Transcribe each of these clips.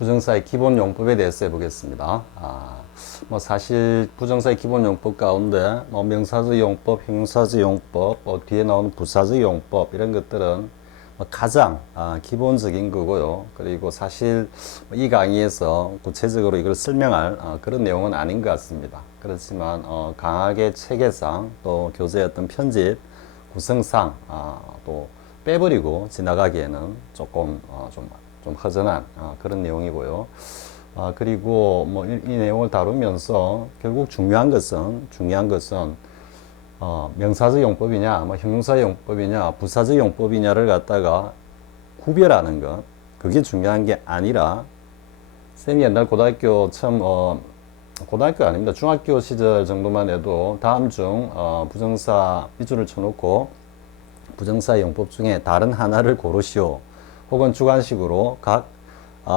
부정사의 기본 용법에 대해서 해보겠습니다. 뭐 사실 부정사의 기본 용법 가운데 뭐 명사적 용법, 형용사적 용법, 뒤에 나오는 부사적 용법 이런 것들은 뭐 가장 기본적인 거고요. 그리고 사실 이 강의에서 구체적으로 이걸 설명할 그런 내용은 아닌 것 같습니다. 그렇지만 강하게 체계상 또 교재 어떤 편집 구성상 또 빼버리고 지나가기에는 조금 좀 허전한 그런 내용이고요. 그리고 뭐 이 내용을 다루면서 결국 중요한 것은 명사적 용법이냐, 뭐 형용사 용법이냐, 부사적 용법이냐를 갖다가 구별하는 것, 그게 중요한 게 아니라 쌤이 옛날 고등학교 처음 고등학교 아닙니다. 중학교 시절 정도만 해도 다음 중 부정사 밑줄을 쳐놓고 부정사 용법 중에 다른 하나를 고르시오. 혹은 주관식으로 각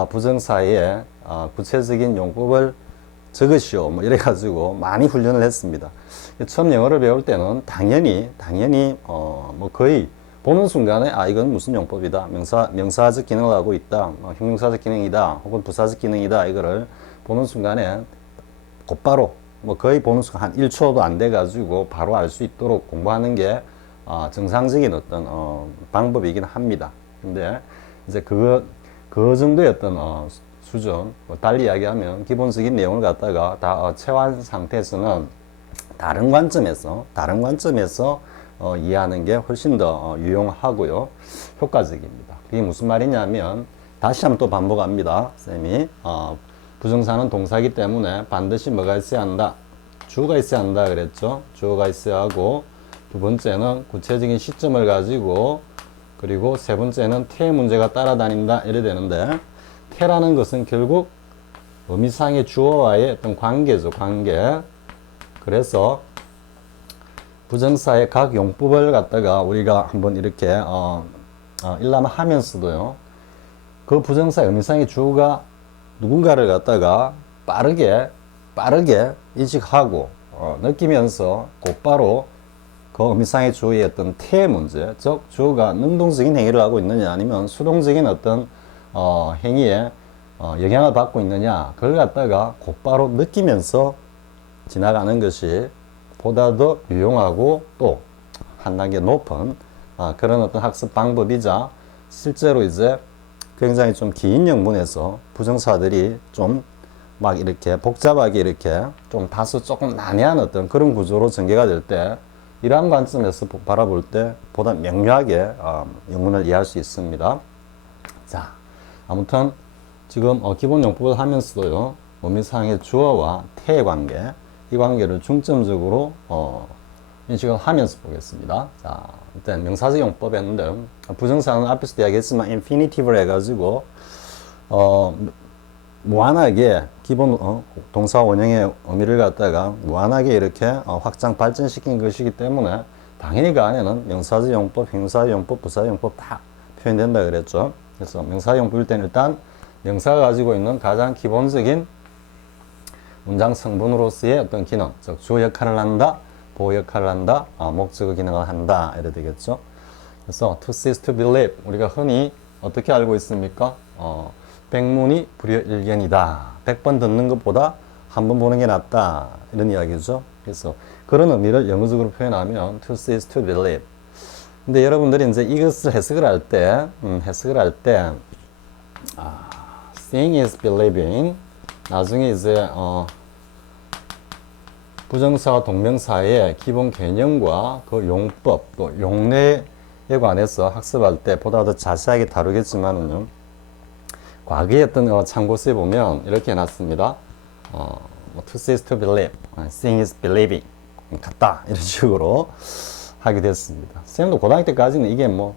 부정사의 구체적인 용법을 적으시오. 뭐 이래가지고 많이 훈련을 했습니다. 처음 영어를 배울 때는 당연히 뭐 거의 보는 순간에 이건 무슨 용법이다. 명사적 기능을 하고 있다. 형용사적 기능이다. 혹은 부사적 기능이다. 이거를 보는 순간에 곧바로 뭐 거의 보는 순간 한 1초도 안 돼가지고 바로 알 수 있도록 공부하는 게 정상적인 어떤 방법이긴 합니다. 근데 이제 그 정도의 어떤 수준, 뭐 달리 이야기하면 기본적인 내용을 갖다가 다 채워한 상태에서는 다른 관점에서 이해하는 게 훨씬 더 유용하고요, 효과적입니다. 그게 무슨 말이냐면 다시 한번 또 반복합니다. 쌤이 부정사는 동사이기 때문에 반드시 뭐가 있어야 한다? 주어가 있어야 한다 그랬죠. 주어가 있어야 하고, 두 번째는 구체적인 시점을 가지고, 그리고 세 번째는 태의 문제가 따라다닌다 이래 되는데, 태라는 것은 결국 의미상의 주어와의 어떤 관계죠. 관계. 그래서 부정사의 각 용법을 갖다가 우리가 한번 이렇게 일람하면서도요, 그 부정사의 의미상의 주어가 누군가를 갖다가 빠르게 인식하고 느끼면서 곧바로 그 의미상의 주어의 어떤 태의 문제, 즉 주어가 능동적인 행위를 하고 있느냐 아니면 수동적인 어떤 행위에 영향을 받고 있느냐, 그걸 갖다가 곧바로 느끼면서 지나가는 것이 보다 더 유용하고 또 한 단계 높은 그런 어떤 학습 방법이자, 실제로 이제 굉장히 좀 긴 영문에서 부정사들이 좀 막 이렇게 복잡하게 이렇게 좀 다소 조금 난해한 어떤 그런 구조로 전개가 될 때, 이러한 관점에서 바라볼 때 보다 명료하게 영문을 이해할 수 있습니다. 자, 아무튼 지금 기본 용법을 하면서도요, 의미상의 주어와 태의 관계, 이 관계를 중점적으로 인식을 하면서 보겠습니다. 자, 일단 명사적 용법 했는데, 부정사는 앞에서도 이야기했지만 인피니티브를 해가지고 무한하게 기본 동사 원형의 의미를 갖다가 무한하게 이렇게 확장 발전시킨 것이기 때문에 당연히 그 안에는 명사적 용법, 형용사적 용법, 부사적 용법 다 표현된다 그랬죠. 그래서 명사적 용법일 때는 일단 명사가 가지고 있는 가장 기본적인 문장 성분으로서의 어떤 기능, 즉 주어 역할을 한다, 보호 역할을 한다, 목적어 기능을 한다 이래 되겠죠. 그래서 to see is to believe, 우리가 흔히 어떻게 알고 있습니까? 백문이 불여일견이다. 100번 듣는 것보다 한 번 보는 게 낫다. 이런 이야기죠. 그래서 그런 의미를 영어적으로 표현하면 to see is to believe. 근데 여러분들이 이제 이것을 해석을 할 때, seeing is believing, 나중에 이제 부정사와 동명사의 기본 개념과 그 용법, 또 용례에 관해서 학습할 때 보다 더 자세하게 다루겠지만은요, 과거의 어떤 참고서에 보면 이렇게 해놨습니다. to see is to believe, seeing is believing, 같다 이런 식으로 하게 됐습니다. 쌤도 고등학교 때까지는 이게 뭐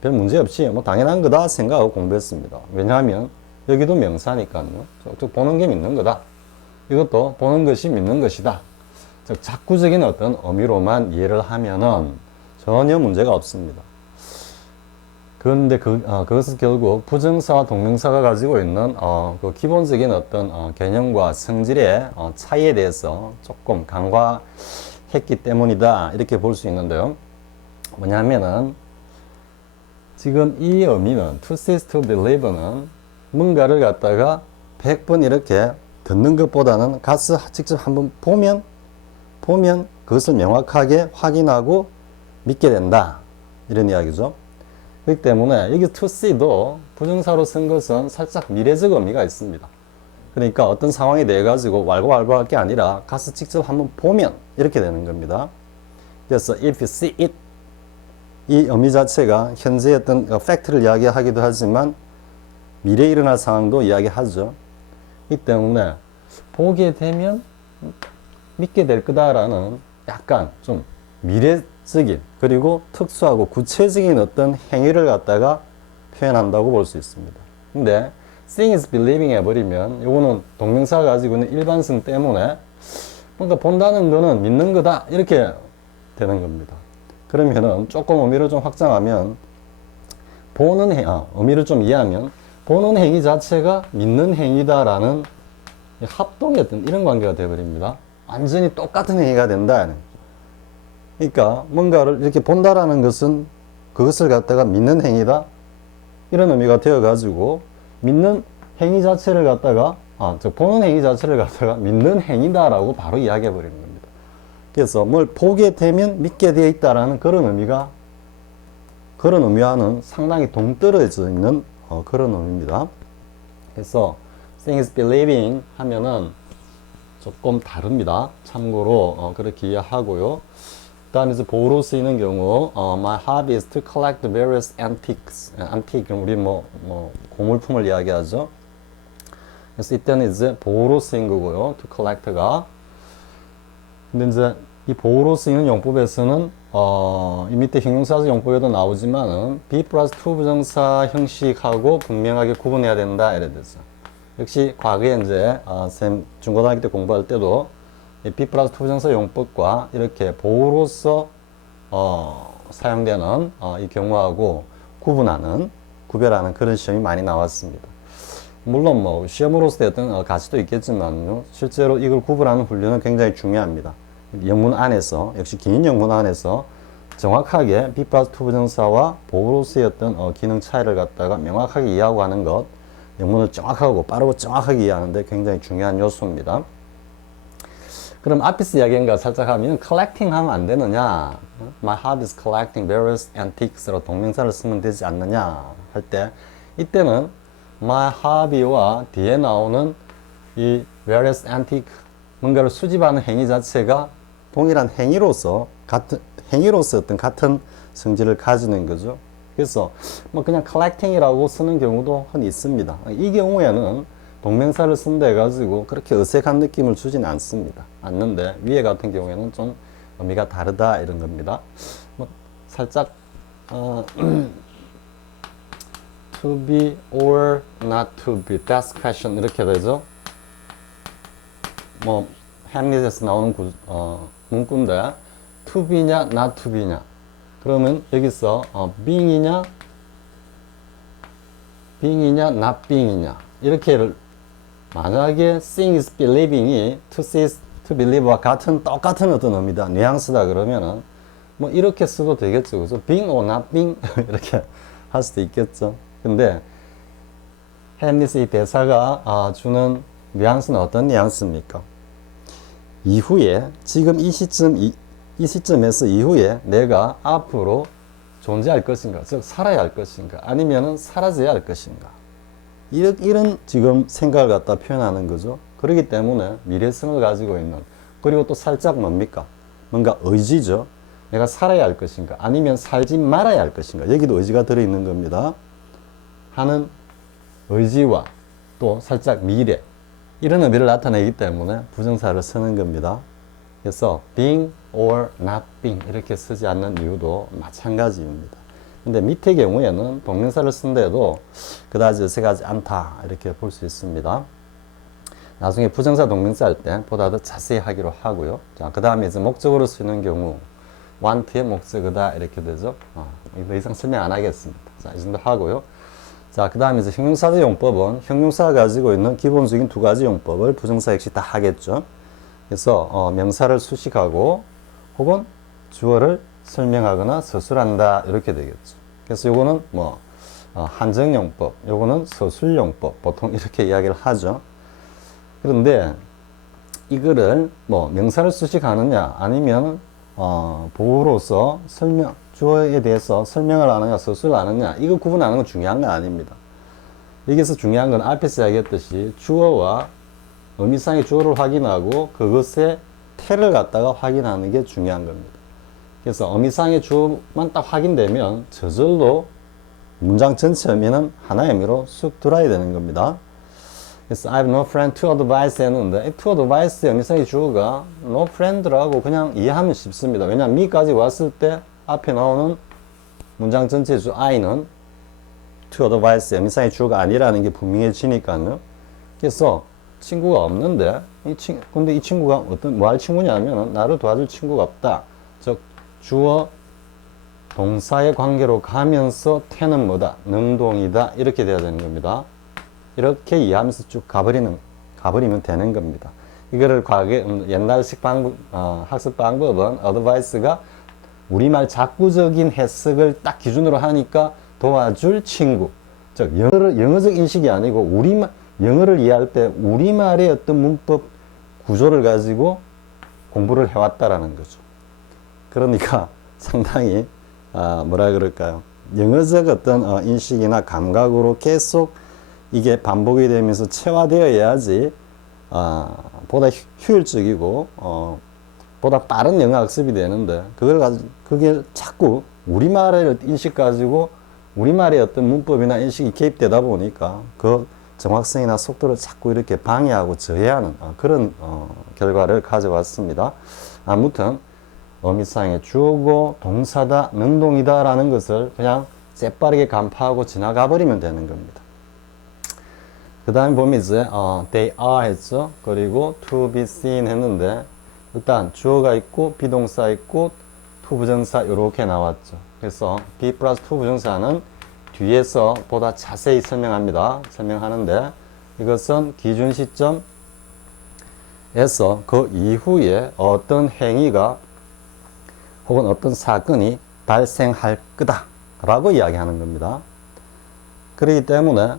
별 문제 없이 뭐 당연한 거다 생각하고 공부했습니다. 왜냐하면 여기도 명사니까요. 즉 보는 게 믿는 거다. 이것도 보는 것이 믿는 것이다. 즉 자꾸적인 어떤 의미로만 이해를 하면은 전혀 문제가 없습니다. 그런데 그것은 결국 부정사와 동명사가 가지고 있는 그 기본적인 어떤 개념과 성질의 차이에 대해서 조금 간과했기 때문이다, 이렇게 볼 수 있는데요. 뭐냐면은 지금 이 의미는 to cease to believe는 뭔가를 갖다가 100번 이렇게 듣는 것보다는 가서 직접 한번 보면 그것을 명확하게 확인하고 믿게 된다. 이런 이야기죠. 그렇기 때문에 여기 to see도 부정사로 쓴 것은 살짝 미래적 의미가 있습니다. 그러니까 어떤 상황에 대해 가지고 왈가왈부할 게 아니라 가서 직접 한번 보면 이렇게 되는 겁니다. 그래서 if you see it, 이 의미 자체가 현재의 어떤 팩트를 이야기하기도 하지만 미래에 일어날 상황도 이야기하죠. 이 때문에 보게 되면 믿게 될 거다라는 약간 좀 미래적인 그리고 특수하고 구체적인 어떤 행위를 갖다가 표현한다고 볼 수 있습니다. 근데 seeing is believing 해버리면 요거는 동명사가 가지고 있는 일반성 때문에 뭔가 본다는 거는 믿는 거다 이렇게 되는 겁니다. 그러면은 조금 의미를 좀 확장하면 의미를 좀 이해하면 보는 행위 자체가 믿는 행위다라는 합동의 어떤 이런 관계가 되어버립니다. 완전히 똑같은 행위가 된다. 그러니까 뭔가를 이렇게 본다라는 것은 그것을 갖다가 믿는 행위다 이런 의미가 되어가지고 믿는 행위 자체를 갖다가 보는 행위 자체를 갖다가 믿는 행위다라고 바로 이야기해 버리는 겁니다. 그래서 뭘 보게 되면 믿게 되어 있다라는 그런 의미와는 상당히 동떨어져 있는 그런 의미입니다. 그래서 seeing is believing 하면은 조금 다릅니다. 참고로 그렇게 이해하고요. 그 다음에 이제 보호로 쓰이는 경우 my hobby is to collect various antiques. antique 우리 고물품을 이야기하죠. 그래서 이때는 이제 보호로 쓰인 거고요. to collect가. 근데 이제 이 보호로 쓰이는 용법에서는 이 밑에 형용사적 용법에도 나오지만은 be 플러스 to 부정사 형식하고 분명하게 구분해야 된다 이래 되죠. 역시 과거에 이제 쌤 중고등학교 때 공부할 때도 이 be 플러스 to 부정사 용법과 이렇게 보호로서 사용되는 이 경우하고 구별하는 그런 시험이 많이 나왔습니다. 물론 시험으로서 어떤 가치도 있겠지만 실제로 이걸 구분하는 훈련은 굉장히 중요합니다. 영문 안에서 역시 긴 영문 안에서 정확하게 be 플러스 to 부정사와 보호로서의 어떤 기능 차이를 갖다가 명확하게 이해하고 하는 것, 영문을 정확하고 빠르고 정확하게 이해하는데 굉장히 중요한 요소입니다. 그럼 앞에서 이야기한 거 살짝 하면 collecting 하면 안 되느냐? My hobby is collecting various antiques로 동명사를 쓰면 되지 않느냐? 할 때 이때는 my hobby와 뒤에 나오는 이 various antique 뭔가를 수집하는 행위 자체가 동일한 행위로서 어떤 같은 성질을 가지는 거죠. 그래서 그냥 collecting이라고 쓰는 경우도 흔히 있습니다. 이 경우에는 동명사를 쓴다 해가지고 그렇게 어색한 느낌을 주진 않는데 위에 같은 경우에는 좀 의미가 다르다 이런 겁니다. 살짝 to be or not to be that's question 이렇게 되죠. 햄릿에서 나오는 문구인데 to be냐 not to be냐 그러면 여기서 being이냐 not being이냐 이렇게 만약에 seeing is believing이 to see is to believe와 똑같은 어떤 의미다 뉘앙스다 그러면은 이렇게 써도 되겠죠. 그래서 being or not being 이렇게 할 수도 있겠죠. 근데 햄릿의 이 대사가 주는 뉘앙스는 어떤 뉘앙스입니까? 이후에 지금 이 시점에서 이후에 내가 앞으로 존재할 것인가, 즉 살아야 할 것인가, 아니면은 사라져야 할 것인가, 이런 지금 생각을 갖다 표현하는 거죠. 그렇기 때문에 미래성을 가지고 있는, 그리고 또 살짝 뭡니까? 뭔가 의지죠. 내가 살아야 할 것인가, 아니면 살지 말아야 할 것인가, 여기도 의지가 들어있는 겁니다. 하는 의지와 또 살짝 미래, 이런 의미를 나타내기 때문에 부정사를 쓰는 겁니다. 그래서 being or not being 이렇게 쓰지 않는 이유도 마찬가지입니다. 근데 밑의 경우에는 동명사를 쓴데도 그다지 어색하지 않다 이렇게 볼 수 있습니다. 나중에 부정사 동명사 할 때 보다 더 자세히 하기로 하고요. 자, 그 다음에 이제 목적으로 쓰는 경우 want의 목적어다 이렇게 되죠. 더 이상 설명 안 하겠습니다. 자, 이 정도 하고요. 자, 그 다음에 이제 형용사의 용법은 형용사가 가지고 있는 기본적인 두 가지 용법을 부정사 역시 다 하겠죠. 그래서 명사를 수식하고 혹은 주어를 설명하거나 서술한다 이렇게 되겠죠. 그래서 요거는 한정용법, 요거는 서술용법, 보통 이렇게 이야기를 하죠. 그런데 이거를 뭐 명사를 수식하느냐 아니면 보호로서 주어에 대해서 설명을 하느냐 서술을 하느냐, 이거 구분하는 건 중요한 건 아닙니다. 여기서 중요한 건 앞에서 이야기했듯이 주어와 의미상의 주어를 확인하고 그것의 태를 갖다가 확인하는 게 중요한 겁니다. 그래서 의미상의 주어만 딱 확인되면 저절로 문장 전체 의미는 하나의 의미로 쑥 들어야 되는 겁니다. 그래서 I have no friend to advise 했는데 to advice의 의미상의 주어가 no friend라고 그냥 이해하면 쉽습니다. 왜냐하면 me까지 왔을 때 앞에 나오는 문장 전체 주 I는 to advice의 의미상의 주어가 아니라는 게 분명해지니까요. 그래서 친구가 없는데 근데 이 친구가 뭐 할 친구냐면 나를 도와줄 친구가 없다. 즉 주어 동사의 관계로 가면서 태는 뭐다? 능동이다. 이렇게 돼야 되는 겁니다. 이렇게 이해하면서 쭉 가버리면 되는 겁니다. 이거를 옛날식 학습 방법은 advice가 우리말 작구적인 해석을 딱 기준으로 하니까 도와줄 친구. 즉 영어적 인식이 아니고 영어를 이해할 때 우리말의 어떤 문법 구조를 가지고 공부를 해왔다라는 거죠. 그러니까 상당히 뭐라 그럴까요? 영어적 어떤 인식이나 감각으로 계속 이게 반복이 되면서 체화되어야지 보다 효율적이고 보다 빠른 영어 학습이 되는데 그게 자꾸 우리말의 인식 가지고 우리말의 어떤 문법이나 인식이 개입되다 보니까 그 정확성이나 속도를 자꾸 이렇게 방해하고 저해하는 그런 결과를 가져왔습니다. 아무튼 어미상의 주어고 동사다, 능동이다 라는 것을 그냥 재빠르게 간파하고 지나가 버리면 되는 겁니다. 그 다음에 보면 이제 they are 했죠. 그리고 to be seen 했는데 일단 주어가 있고 비동사 있고 to 부정사 이렇게 나왔죠. 그래서 be 플러스 to 부정사는 뒤에서 보다 자세히 설명하는데 이것은 기준 시점에서 그 이후에 어떤 행위가 혹은 어떤 사건이 발생할 거다 라고 이야기하는 겁니다. 그렇기 때문에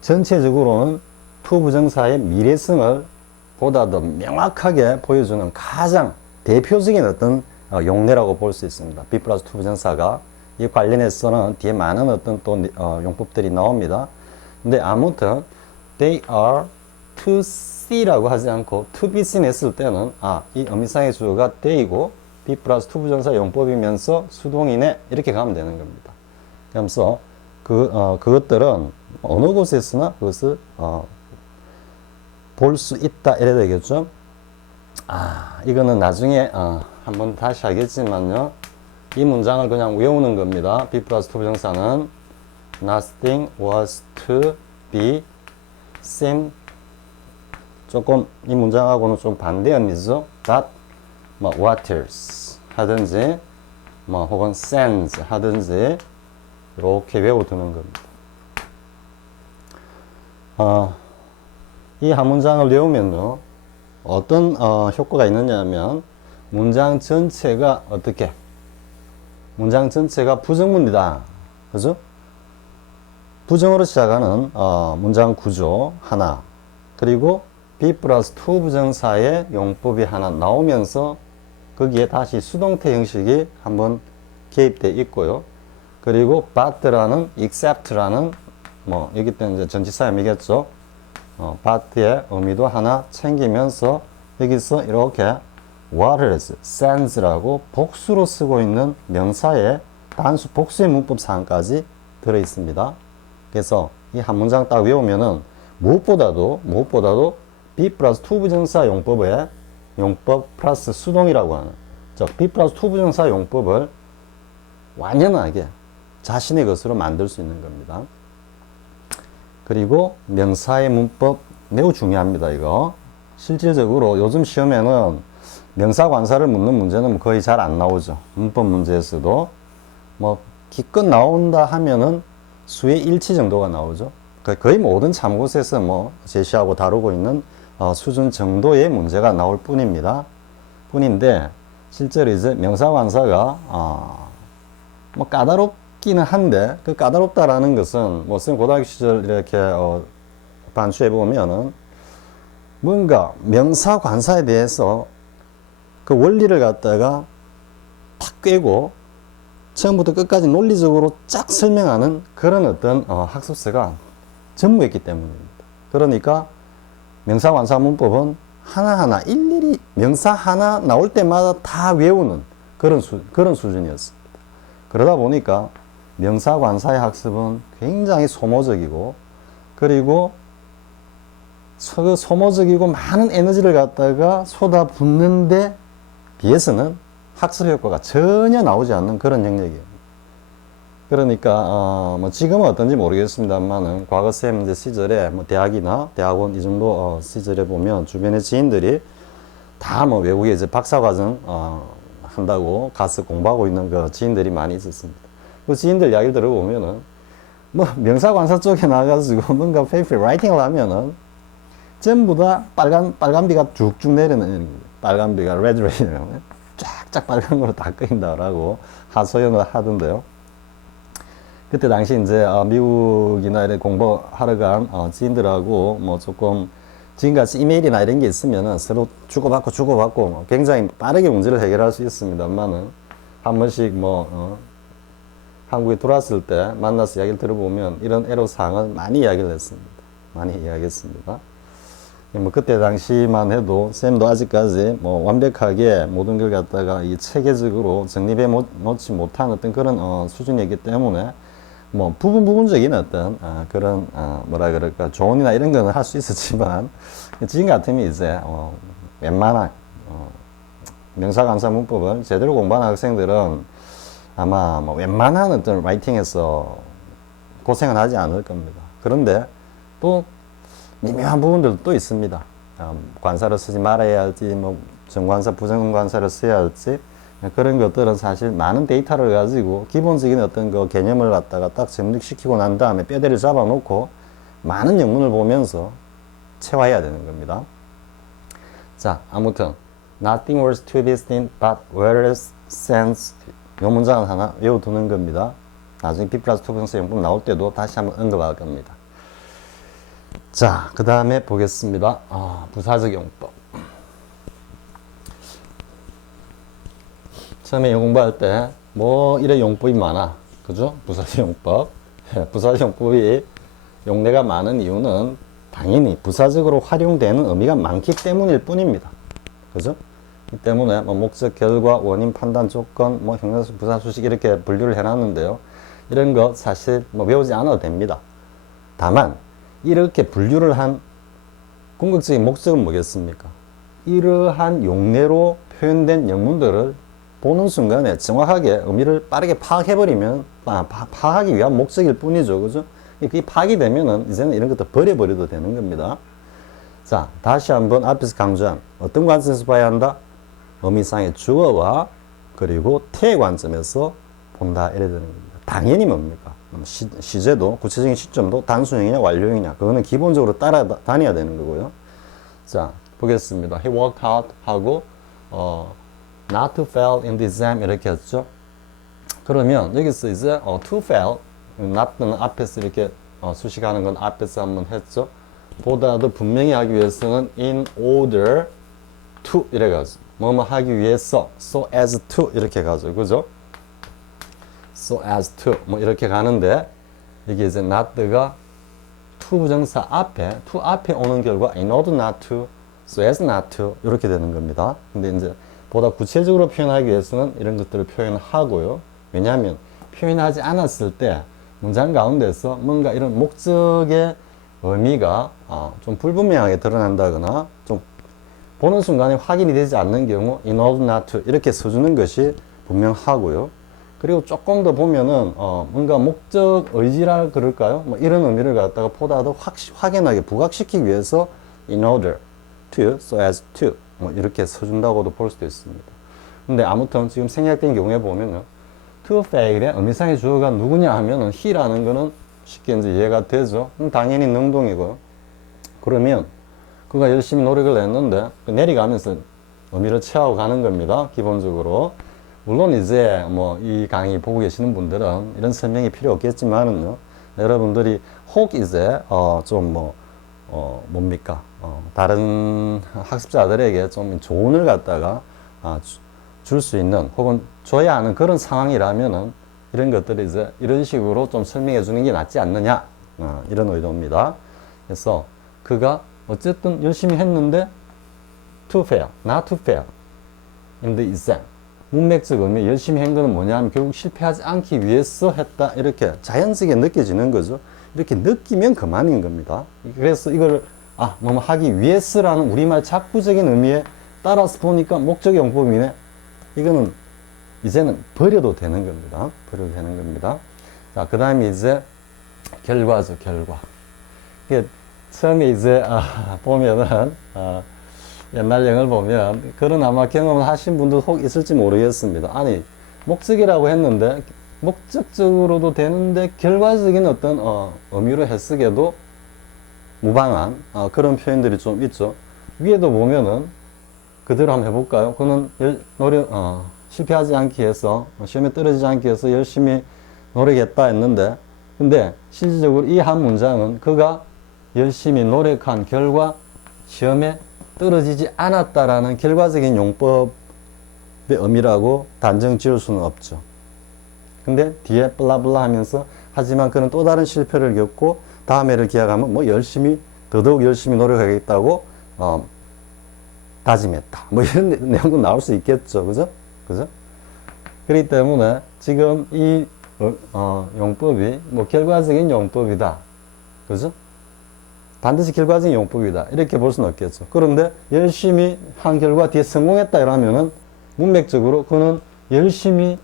전체적으로는 to 부정사의 미래성을 보다 더 명확하게 보여주는 가장 대표적인 어떤 용례라고 볼 수 있습니다. be 플러스 to 부정사가 이 관련해서는 뒤에 많은 어떤 또 용법들이 나옵니다. 근데 아무튼 they are to see라고 하지 않고 to be seen 했을 때는 이 의미상의 주어가 they이고 be 플러스 to 부정사 용법이면서 수동이네 이렇게 가면 되는 겁니다. 그러면서 그것들은 어느 곳에서나 그것을 볼 수 있다 이래야 되겠죠. 이거는 나중에 한번 다시 하겠지만요. 이 문장을 그냥 외우는 겁니다. be 플러스 to 부정사는 nothing was to be seen. 조금 이 문장하고는 좀 반대 의미죠. that waters 하든지 혹은 sands 하든지 이렇게 외워두는 겁니다. 이 한 문장을 외우면요. 어떤 효과가 있느냐 하면 문장 전체가 문장 전체가 부정문이다. 그죠? 부정으로 시작하는 문장 구조 하나, 그리고 be 플러스 to 부정사의 용법이 하나 나오면서 거기에 다시 수동태 형식이 한번 개입되어 있고요. 그리고 but라는 except라는 여기 때는 이제 전치사 의미겠죠. but의 의미도 하나 챙기면서 여기서 이렇게 waters, sands라고 복수로 쓰고 있는 명사의 단수 복수의 문법 사항까지 들어 있습니다. 그래서 이 한 문장 딱 외우면은 무엇보다도 be 플러스 to 부정사 용법의 용법 플러스 수동이라고 하는 즉 be 플러스 to 부정사 용법을 완연하게 자신의 것으로 만들 수 있는 겁니다. 그리고 명사의 문법 매우 중요합니다. 이거 실질적으로 요즘 시험에는 명사 관사를 묻는 문제는 거의 잘 안 나오죠. 문법 문제에서도 기껏 나온다 하면은 수의 일치 정도가 나오죠. 거의 모든 참고서에서 제시하고 다루고 있는 수준 정도의 문제가 나올 뿐인데 실제로 이제 명사 관사가 뭐 까다롭기는 한데, 그 까다롭다라는 것은 뭐 쌤 고등학교 시절 이렇게 반추해 보면은 뭔가 명사 관사에 대해서 그 원리를 갖다가 탁 꿰고 처음부터 끝까지 논리적으로 쫙 설명하는 그런 어떤 학습서가 전무했기 때문입니다. 그러니까 명사 관사 문법은 하나하나 일일이 명사 하나 나올 때마다 다 외우는 그런 수준이었습니다. 그러다 보니까 명사 관사의 학습은 굉장히 소모적이고, 그리고 그 소모적이고 많은 에너지를 갖다가 쏟아붓는데 비해서는 학습 효과가 전혀 나오지 않는 그런 영역이에요. 그러니까 뭐 지금은 어떤지 모르겠습니다만은 과거 쌤 시절에 뭐 대학이나 대학원 이 정도 시절에 보면 주변의 지인들이 다 뭐 외국에 이제 박사과정 한다고 가서 공부하고 있는 그 지인들이 많이 있었습니다. 그 지인들 이야기를 들어보면은 뭐 명사관사 쪽에 나가가지고 뭔가 페이퍼 라이팅을 하면은 전부 다 빨간비가 쭉쭉 내리는, 빨간비가 레드레이는 쫙쫙 빨간 거로 다 끄인다라고 하소연을 하던데요. 그때 당시 이제 미국이나 이런 공부하러 간 지인들하고 뭐 조금 지금같이 이메일이나 이런 게 있으면은 서로 주고받고 뭐 굉장히 빠르게 문제를 해결할 수 있습니다만은 한 번씩 뭐 한국에 들어왔을 때 만나서 이야기를 들어보면 이런 애로사항을 많이 이야기를 했습니다. 많이 이야기했습니다. 뭐 그때 당시만 해도 쌤도 아직까지 뭐 완벽하게 모든 걸 갖다가 이 체계적으로 정립해 놓지 못한 어떤 그런 수준이기 때문에 뭐 부분적인 어떤 그런 뭐라 그럴까 조언이나 이런 거는 할 수 있었지만 지금 같으면 이제 웬만한 명사관사 문법을 제대로 공부하는 학생들은 아마 뭐 웬만한 어떤 라이팅에서 고생은 하지 않을 겁니다. 그런데 또 미묘한 부분들도 또 있습니다. 관사를 쓰지 말아야 할지, 뭐 정관사, 부정관사를 써야 할지, 그런 것들은 사실 많은 데이터를 가지고 기본적인 어떤 그 개념을 갖다가 딱 정립시키고 난 다음에 뼈대를 잡아놓고 많은 영문을 보면서 체화해야 되는 겁니다. 자, 아무튼 nothing was too distinct but whereas sense, 이 문장을 하나 외워두는 겁니다. 나중에 B+2 분수 영문 나올 때도 다시 한번 언급할 겁니다. 자, 그 다음에 보겠습니다. 부사적 용법. 처음에 영어 공부할 때 뭐 이런 용법이 많아, 그죠? 부사적 용법. 부사적 용법이 용례가 많은 이유는 당연히 부사적으로 활용되는 의미가 많기 때문일 뿐입니다. 그죠? 이 때문에 뭐 목적, 결과, 원인, 판단, 조건, 뭐 형용사, 부사, 수식 이렇게 분류를 해놨는데요. 이런 거 사실 뭐 외우지 않아도 됩니다. 다만 이렇게 분류를 한 궁극적인 목적은 뭐겠습니까? 이러한 용례로 표현된 영문들을 보는 순간에 정확하게 의미를 빠르게 파악해버리면 파악하기 위한 목적일 뿐이죠. 그죠? 그게 파악이 되면은 이제는 이런 것도 버려버려도 되는 겁니다. 자, 다시 한번 앞에서 강조한 어떤 관점에서 봐야 한다? 의미상의 주어와 그리고 태의 관점에서 본다 이래야 되는 겁니다. 당연히 뭡니까? 시제도, 구체적인 시점도 단수형이냐 완료형이냐 그거는 기본적으로 따라다녀야 되는 거고요. 자, 보겠습니다. He worked hard 하고 not to fail in the exam 이렇게 했죠. 그러면 여기서 이제 to fail, not는 앞에서 이렇게 수식하는 건 앞에서 한번 했죠. 보다 더 분명히 하기 위해서는 in order to 이래 가지고 뭐뭐 하기 위해서 so as to 이렇게 가죠. 그죠? so as to 뭐 이렇게 가는데 이게 이제 not가 to 부정사 앞에 to 앞에 오는 결과 in order not to, so as not to 이렇게 되는 겁니다. 근데 이제 보다 구체적으로 표현하기 위해서는 이런 것들을 표현하고요. 왜냐하면 표현하지 않았을 때 문장 가운데서 뭔가 이런 목적의 의미가 좀 불분명하게 드러난다거나 좀 보는 순간에 확인이 되지 않는 경우 in order not to 이렇게 써주는 것이 분명하고요. 그리고 조금 더 보면은 뭔가 목적 의지라 그럴까요? 뭐 이런 의미를 갖다가 보다 더 확연하게 부각시키기 위해서 in order to, so as to 뭐 이렇게 써준다고도 볼 수도 있습니다. 근데 아무튼 지금 생략된 경우에 보면은 to fail의 의미상의 주어가 누구냐 하면은 he라는 거는 쉽게 이제 이해가 되죠. 당연히 능동이고요. 그러면 그가 열심히 노력을 했는데 내려가면서 의미를 채워가는 겁니다. 기본적으로. 물론 이제 뭐 이 강의 보고 계시는 분들은 이런 설명이 필요 없겠지만은요, 여러분들이 혹 이제 좀 뭐 뭡니까 다른 학습자들에게 좀 조언을 갖다가 줄 수 있는 혹은 줘야 하는 그런 상황이라면은 이런 것들을 이제 이런 식으로 좀 설명해 주는 게 낫지 않느냐, 이런 의도입니다. 그래서 그가 어쨌든 열심히 했는데 to fail, not to fail in the exam. 문맥적 의미 열심히 한 거는 뭐냐면 결국 실패하지 않기 위해서 했다, 이렇게 자연스럽게 느껴지는 거죠. 이렇게 느끼면 그만인 겁니다. 그래서 이걸 뭐뭐 하기 위해서라는 우리말 작부적인 의미에 따라서 보니까 목적 용법이네, 이거는 이제는 버려도 되는 겁니다. 버려도 되는 겁니다. 자, 그 다음에 이제 결과죠. 결과. 이게 처음에 이제 보면은 옛날 영어를 보면 그런 아마 경험을 하신 분도 혹 있을지 모르겠습니다. 아니, 목적이라고 했는데 목적적으로도 되는데 결과적인 어떤 의미로 해석해도 무방한 그런 표현들이 좀 있죠. 위에도 보면은 그대로 한번 해볼까요? 그는 실패하지 않기 위해서, 시험에 떨어지지 않기 위해서 열심히 노력했다 했는데, 근데 실질적으로 이 한 문장은 그가 열심히 노력한 결과 시험에 떨어지지 않았다라는 결과적인 용법의 의미라고 단정 지을 수는 없죠. 근데 뒤에 블라블라 하면서 하지만 그는 또 다른 실패를 겪고 다음해를 기약하면 뭐 더더욱 열심히 노력하겠다고 다짐했다, 뭐 이런 내용도 나올 수 있겠죠. 그죠? 그렇기 때문에 지금 이 용법이 뭐 결과적인 용법이다, 그죠? 반드시 결과적인 용법이다, 이렇게 볼 수는 없겠죠. 그런데 열심히 한 결과 뒤에 성공했다 이러면은 문맥적으로 그는 열심히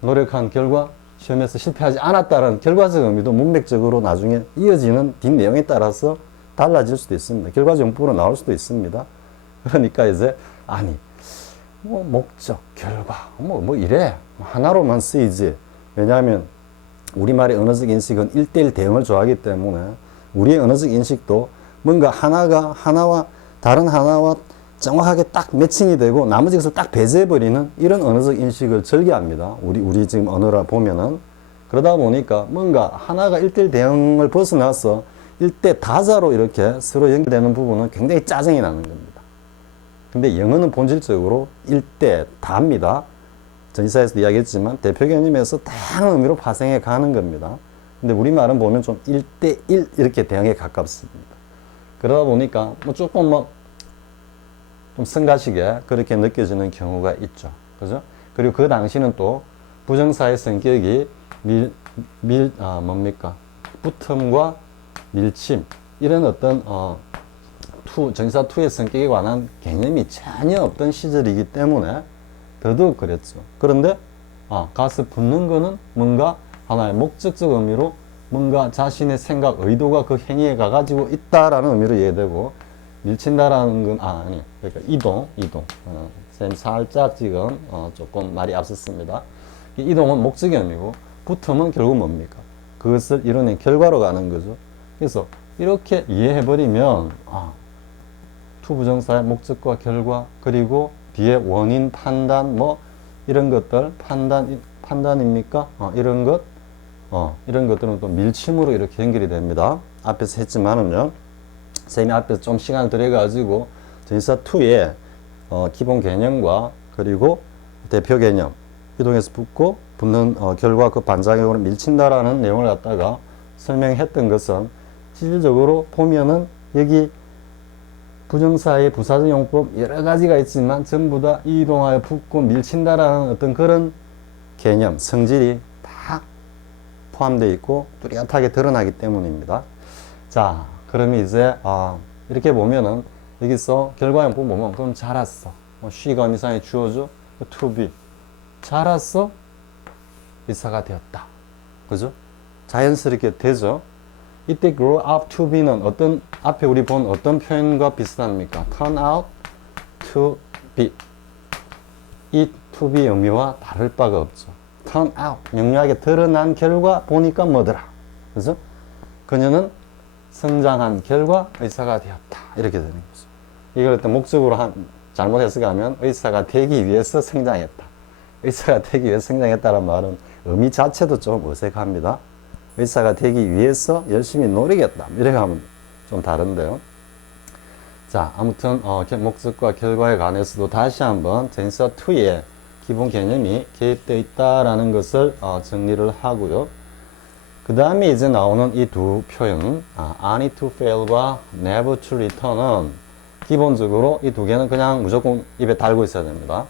노력한 결과 시험에서 실패하지 않았다는 결과적 의미도 문맥적으로 나중에 이어지는 뒷내용에 따라서 달라질 수도 있습니다. 결과적 용법으로 나올 수도 있습니다. 그러니까 이제 뭐 목적, 결과 뭐 이래 하나로만 쓰이지. 왜냐하면 우리말의 언어적 인식은 1:1 대응을 좋아하기 때문에 우리의 언어적 인식도 뭔가 하나와 다른 하나와 정확하게 딱 매칭이 되고 나머지 것을 딱 배제해버리는 이런 언어적 인식을 절개합니다. 우리 지금 언어라 보면은. 그러다 보니까 뭔가 하나가 1:1 대응을 벗어나서 1대 다자로 이렇게 서로 연결되는 부분은 굉장히 짜증이 나는 겁니다. 근데 영어는 본질적으로 1대 다입니다. 전치사에서도 이야기했지만 대표 개념에서 다양한 의미로 파생해 가는 겁니다. 근데 우리말은 보면 좀 1:1 이렇게 대응에 가깝습니다. 그러다 보니까 조금 좀 성가시게 그렇게 느껴지는 경우가 있죠. 그죠? 그리고 그 당시는 또 부정사의 성격이 붙음과 밀침, 이런 어떤 정사 투의 성격에 관한 개념이 전혀 없던 시절이기 때문에 더더욱 그랬죠. 그런데 가서 붙는 거는 뭔가 하나의 목적적 의미로 뭔가 자신의 생각, 의도가 그 행위에 가가지고 있다라는 의미로 이해되고, 밀친다라는 건 그러니까 이동. 쌤 살짝 지금 조금 말이 앞섰습니다. 이동은 목적의 의미고 붙음은 결국 뭡니까? 그것을 이뤄낸 결과로 가는 거죠. 그래서 이렇게 이해해버리면 투부정사의 목적과 결과, 그리고 뒤에 원인, 판단, 뭐 이런 것들, 판단입니까? 이런 것들은 또 밀침으로 이렇게 연결이 됩니다. 앞에서 했지만은요, 쌤이 앞에서 좀 시간을 들여가지고 전치사 투의 기본 개념과 그리고 대표 개념, 이동해서 붙고 붙는 결과 그 반작용으로 밀친다라는 내용을 갖다가 설명했던 것은 실질적으로 보면은 여기 부정사의 부사적 용법 여러 가지가 있지만 전부 다 이동하여 붙고 밀친다라는 어떤 그런 개념, 성질이 다 포함되어 있고 뚜렷하게 드러나기 때문입니다. 자, 그러면 이제 이렇게 보면은 여기서 결과용법 보면 그럼 자랐어. she가 의미상에 주어져. to be. 자랐어. 의사가 되었다. 그죠? 자연스럽게 되죠. 이때 grow up to be는 앞에 우리 본 어떤 표현과 비슷합니까? turn out to be. 이 to be 의미와 다를 바가 없죠. turn out. 명료하게 드러난 결과 보니까 뭐더라. 그죠? 그녀는 성장한 결과 의사가 되었다. 이렇게 되는 거죠. 이걸 어떤 목적으로 잘못 해석하면 의사가 되기 위해서 성장했다. 의사가 되기 위해 성장했다는 말은 의미 자체도 좀 어색합니다. 의사가 되기 위해서 열심히 노력했다. 이렇게 하면 좀 다른데요. 자, 아무튼 목적과 결과에 관해서도 다시 한번 tense 2의 기본 개념이 개입되어 있다라는 것을 정리를 하고요. 그 다음에 이제 나오는 이 두 표현, I need to fail과 never to return은 기본적으로 이 두 개는 그냥 무조건 입에 달고 있어야 됩니다.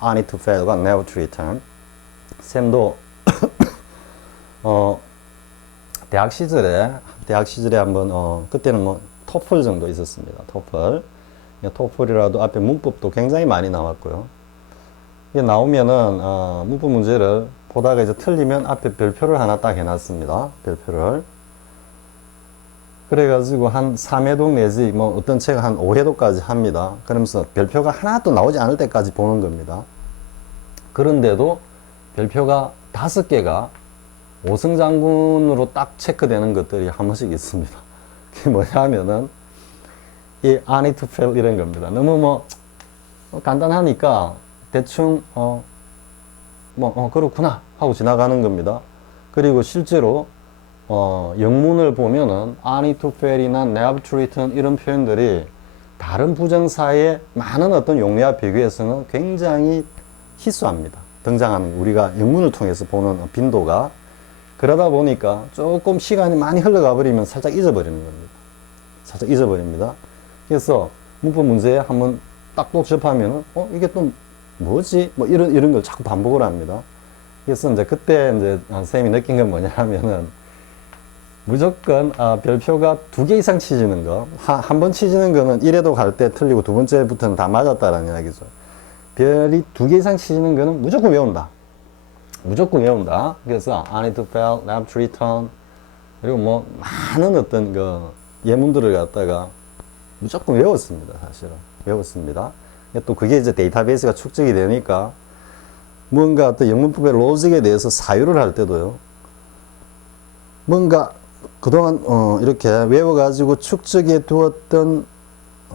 I need to fail과 never to return. 쌤도 대학 시절에 한번 그때는 뭐 토플 정도 있었습니다. 토플이라도 앞에 문법도 굉장히 많이 나왔고요. 이게 나오면은 문법 문제를 보다가 이제 틀리면 앞에 별표를 하나 딱 해놨습니다. 별표를. 그래가지고 한 3회독 내지 뭐 어떤 책은 한 5회독까지 합니다. 그러면서 별표가 하나도 나오지 않을 때까지 보는 겁니다. 그런데도 별표가 5개가 오승장군으로 딱 체크되는 것들이 한 번씩 있습니다. 그게 뭐냐면은 이 I need to fail 이런 겁니다. 너무 뭐 간단하니까 대충 그렇구나 하고 지나가는 겁니다. 그리고 실제로 영문을 보면은 I need to fail이나 never to return 이런 표현들이 다른 부정사의 많은 어떤 용례와 비교해서는 굉장히 희소합니다. 등장하는 우리가 영문을 통해서 보는 빈도가. 그러다 보니까 조금 시간이 많이 흘러가 버리면 살짝 잊어버리는 겁니다. 살짝 잊어버립니다. 그래서 문법 문제에 한번 딱 또 접하면은 이게 또 뭐지? 뭐 이런 걸 자꾸 반복을 합니다. 그래서 이제 그때 이제 선생님이 느낀 건 뭐냐면은 무조건 별표가 2개 이상 치지는 거, 한 번 치지는 거는 1회도 갈 때 틀리고 두 번째부터는 다 맞았다라는 이야기죠. 별이 2개 이상 치지는 거는 무조건 외운다. 무조건 외운다. 그래서 I need to fail, never to return 그리고 뭐 많은 어떤 그 예문들을 갖다가 무조건 외웠습니다. 사실은 외웠습니다. 또 그게 이제 데이터베이스가 축적이 되니까 뭔가 어떤 영문법의 로직에 대해서 사유를 할 때도요. 뭔가 그동안 이렇게 외워가지고 축적해 두었던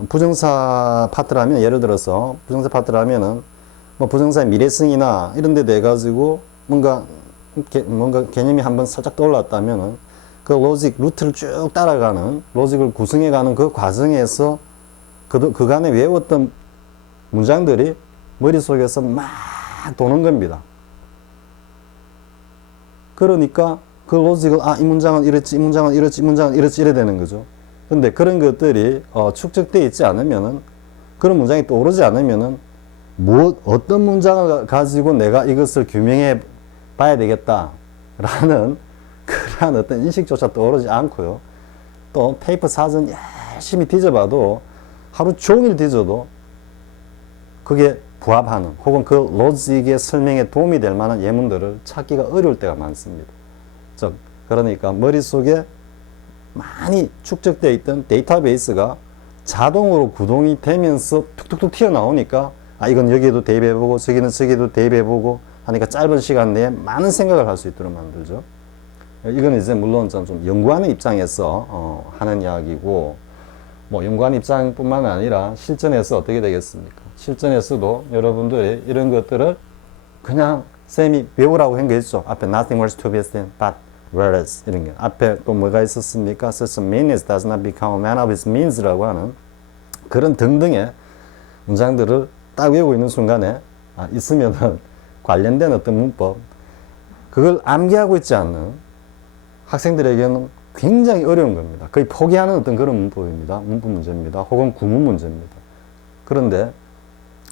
부정사 파트라면 예를 들어서 부정사 파트라면은 뭐 부정사의 미래성이나 이런 데 돼 가지고 뭔가 개념이 한번 살짝 떠올랐다면은 그 로직 루트를 쭉 따라가는 로직을 구성해 가는 그 과정에서 그간에 외웠던 문장들이 머릿속에서 막 도는 겁니다. 그러니까 그 로직을 이 문장은 이렇지, 이 문장은 이렇지, 이 문장은 이렇지 이래 되는 거죠. 근데 그런 것들이 축적되어 있지 않으면은 그런 문장이 떠오르지 않으면은 어떤 문장을 가지고 내가 이것을 규명해 봐야 되겠다라는 그러한 어떤 인식조차 떠오르지 않고요. 또 페이퍼 사전 열심히 뒤져봐도 하루 종일 뒤져도 그게 부합하는 혹은 그 로직의 설명에 도움이 될 만한 예문들을 찾기가 어려울 때가 많습니다. 즉 그러니까 머릿속에 많이 축적되어 있던 데이터베이스가 자동으로 구동이 되면서 툭툭툭 튀어나오니까 이건 여기에도 대입해보고 저기도 대입해보고 하니까 짧은 시간 내에 많은 생각을 할 수 있도록 만들죠. 이건 이제 물론 좀 연구하는 입장에서 하는 이야기고 뭐 연구하는 입장뿐만 아니라 실전에서 어떻게 되겠습니까? 실전에서도 여러분들이 이런 것들을 그냥 쌤이 외우라고 한 게 있죠. 앞에 nothing was to be seen but whereas 이런 게 앞에 또 뭐가 있었습니까? Such a meanness does not become a man of his means라고 하는 그런 등등의 문장들을 딱 외우고 있는 순간에 있으면은 관련된 어떤 문법 그걸 암기하고 있지 않는 학생들에게는 굉장히 어려운 겁니다. 거의 포기하는 어떤 그런 문법입니다. 문법 문제입니다. 혹은 구문 문제입니다. 그런데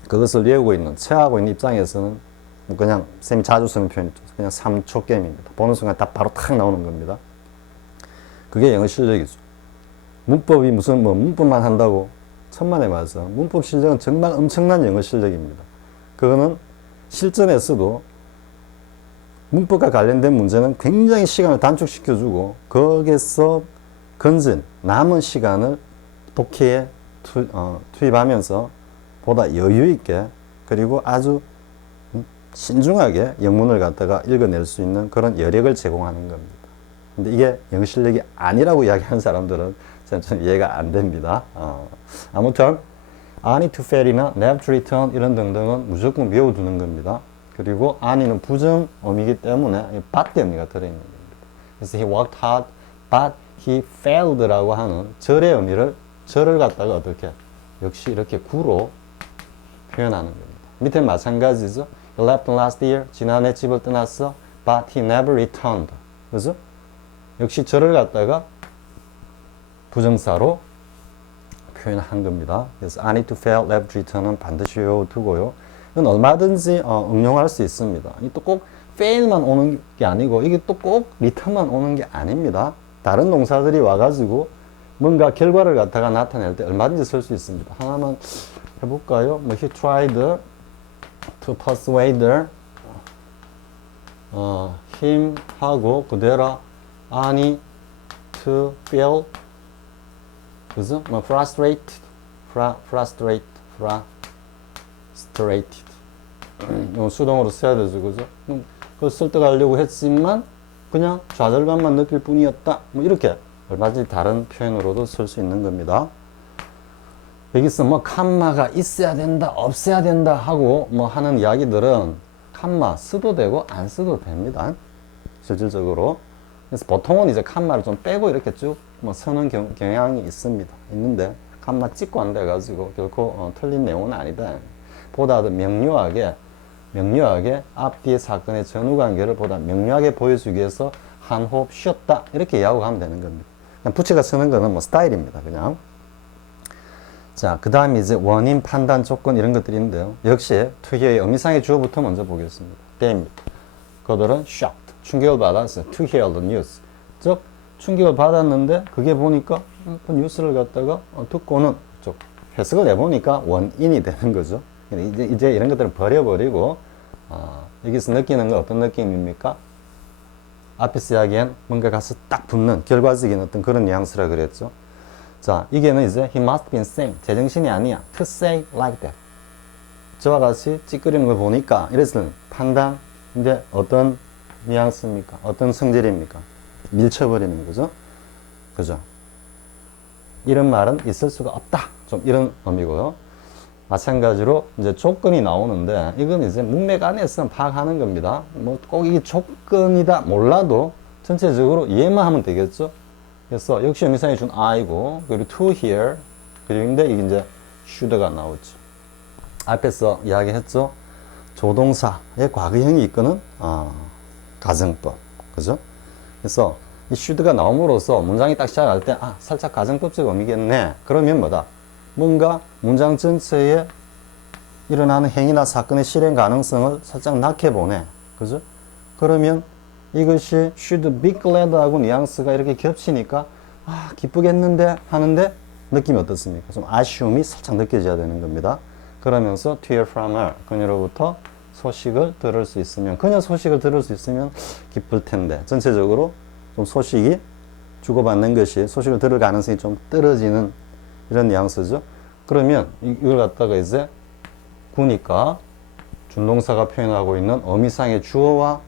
그것을 외우고 있는, 체화하고 있는 입장에서는 그냥 쌤이 자주 쓰는 표현이죠. 그냥 3초 게임입니다. 보는 순간 다 바로 탁 나오는 겁니다. 그게 영어 실력이죠. 문법이 무슨 문법만 한다고 천만에 맞아. 문법 실력은 정말 엄청난 영어 실력입니다. 그거는 실전에서도 문법과 관련된 문제는 굉장히 시간을 단축시켜주고 거기에서 건진 남은 시간을 독해에 투입하면서 보다 여유있게 그리고 아주 신중하게 영문을 갖다가 읽어낼 수 있는 그런 여력을 제공하는 겁니다. 근데 이게 영어 실력이 아니라고 이야기하는 사람들은 좀 이해가 안 됩니다. 아무튼 I need to fail이나 never to return 이런 등등은 무조건 외워두는 겁니다. 그리고 an이는 부정어미이기 때문에 but 의미가 들어있는 겁니다. 그래서 he worked hard, but he failed라고 하는 절의 의미를 절을 갖다가 어떻게 역시 이렇게 구로 표현하는 겁니다. 밑에 마찬가지죠. He left last year. 지난해 집을 떠났어. But he never returned. 그죠? 역시 절을 갖다가 부정사로 표현한 겁니다. 그래서 I need to fail, never return은 반드시 외워두고요. 이건 얼마든지 응용할 수 있습니다. 또 꼭 fail만 오는 게 아니고 이게 또 꼭 return만 오는 게 아닙니다. 다른 동사들이 와가지고 뭔가 결과를 갖다가 나타낼 때 얼마든지 쓸 수 있습니다. 하나만 해볼까요? 뭐 he tried to persuade him 하고 그대로 Annie to feel 그죠? 뭐 frustrated 수동으로 써야 되죠, 그죠? 그걸 설득하려고 했지만 그냥 좌절감만 느낄 뿐이었다. 뭐 이렇게 얼마든지 다른 표현으로도 쓸 수 있는 겁니다. 여기서 뭐 칸마가 있어야 된다, 없어야 된다 하고 뭐 하는 이야기들은 칸마 써도 되고 안 써도 됩니다. 실질적으로. 그래서 보통은 이제 칸마를 좀 빼고 이렇게 쭉 뭐 서는 경향이 있는데 칸마 찍고 안 돼가지고 결코 틀린 내용은 아니다. 보다 더 명료하게 앞뒤의 사건의 전후관계를 보다 명료하게 보여주기 위해서 한 호흡 쉬었다 이렇게 이야기하면 되는 겁니다. 그냥 부채가 쓰는 거는 뭐 스타일입니다. 그냥. 자, 그 다음에 이제 원인, 판단, 조건 이런 것들이 있는데요. 역시 투히어의 의미상의 주어부터 먼저 보겠습니다. 때입니다. 그들은 shocked, 충격을 받았어요. To hear the news. 즉, 충격을 받았는데 그게 보니까 그 뉴스를 갖다가 듣고는 좀 해석을 내보니까 원인이 되는 거죠. 이제 이런 것들은 버려버리고 여기서 느끼는 건 어떤 느낌입니까? 앞에서 이야기한 뭔가 가서 딱 붙는 결과적인 어떤 그런 뉘앙스라 그랬죠. 자, 이게는 이제 he must be insane. 제정신이 아니야. To say like that. 저와 같이 찌끄리는 걸 보니까 이래서 판단, 이제 어떤 뉘앙스입니까? 어떤 성질입니까? 밀쳐버리는 거죠. 그죠? 이런 말은 있을 수가 없다. 좀 이런 의미고요. 마찬가지로 이제 조건이 나오는데 이건 이제 문맥 안에서 파악하는 겁니다. 뭐 꼭 이게 조건이다 몰라도 전체적으로 이해만 하면 되겠죠. 그래서 역시 의미상이 준 I고 그리고 to hear 그리고 이게 이제 should가 나오죠. 앞에서 이야기했죠. 조동사의 과거형이 이끄는 가정법, 그죠? 그래서 이 should가 나옴으로써 문장이 딱 시작할 때 살짝 가정법적 의미겠네. 그러면 뭐다? 뭔가 문장 전체에 일어나는 행위나 사건의 실행 가능성을 살짝 낮게 보내. 그죠? 그러면 이것이 should be glad 하고 뉘앙스가 이렇게 겹치니까 기쁘겠는데 하는데 느낌이 어떻습니까? 좀 아쉬움이 살짝 느껴져야 되는 겁니다. 그러면서 to hear from her, 그녀로부터 소식을 들을 수 있으면, 그녀 소식을 들을 수 있으면 기쁠 텐데 전체적으로 좀 소식이 주고받는 것이 소식을 들을 가능성이 좀 떨어지는 이런 뉘앙스죠. 그러면 이걸 갖다가 이제 구니까 준동사가 표현하고 있는 의미상의 주어와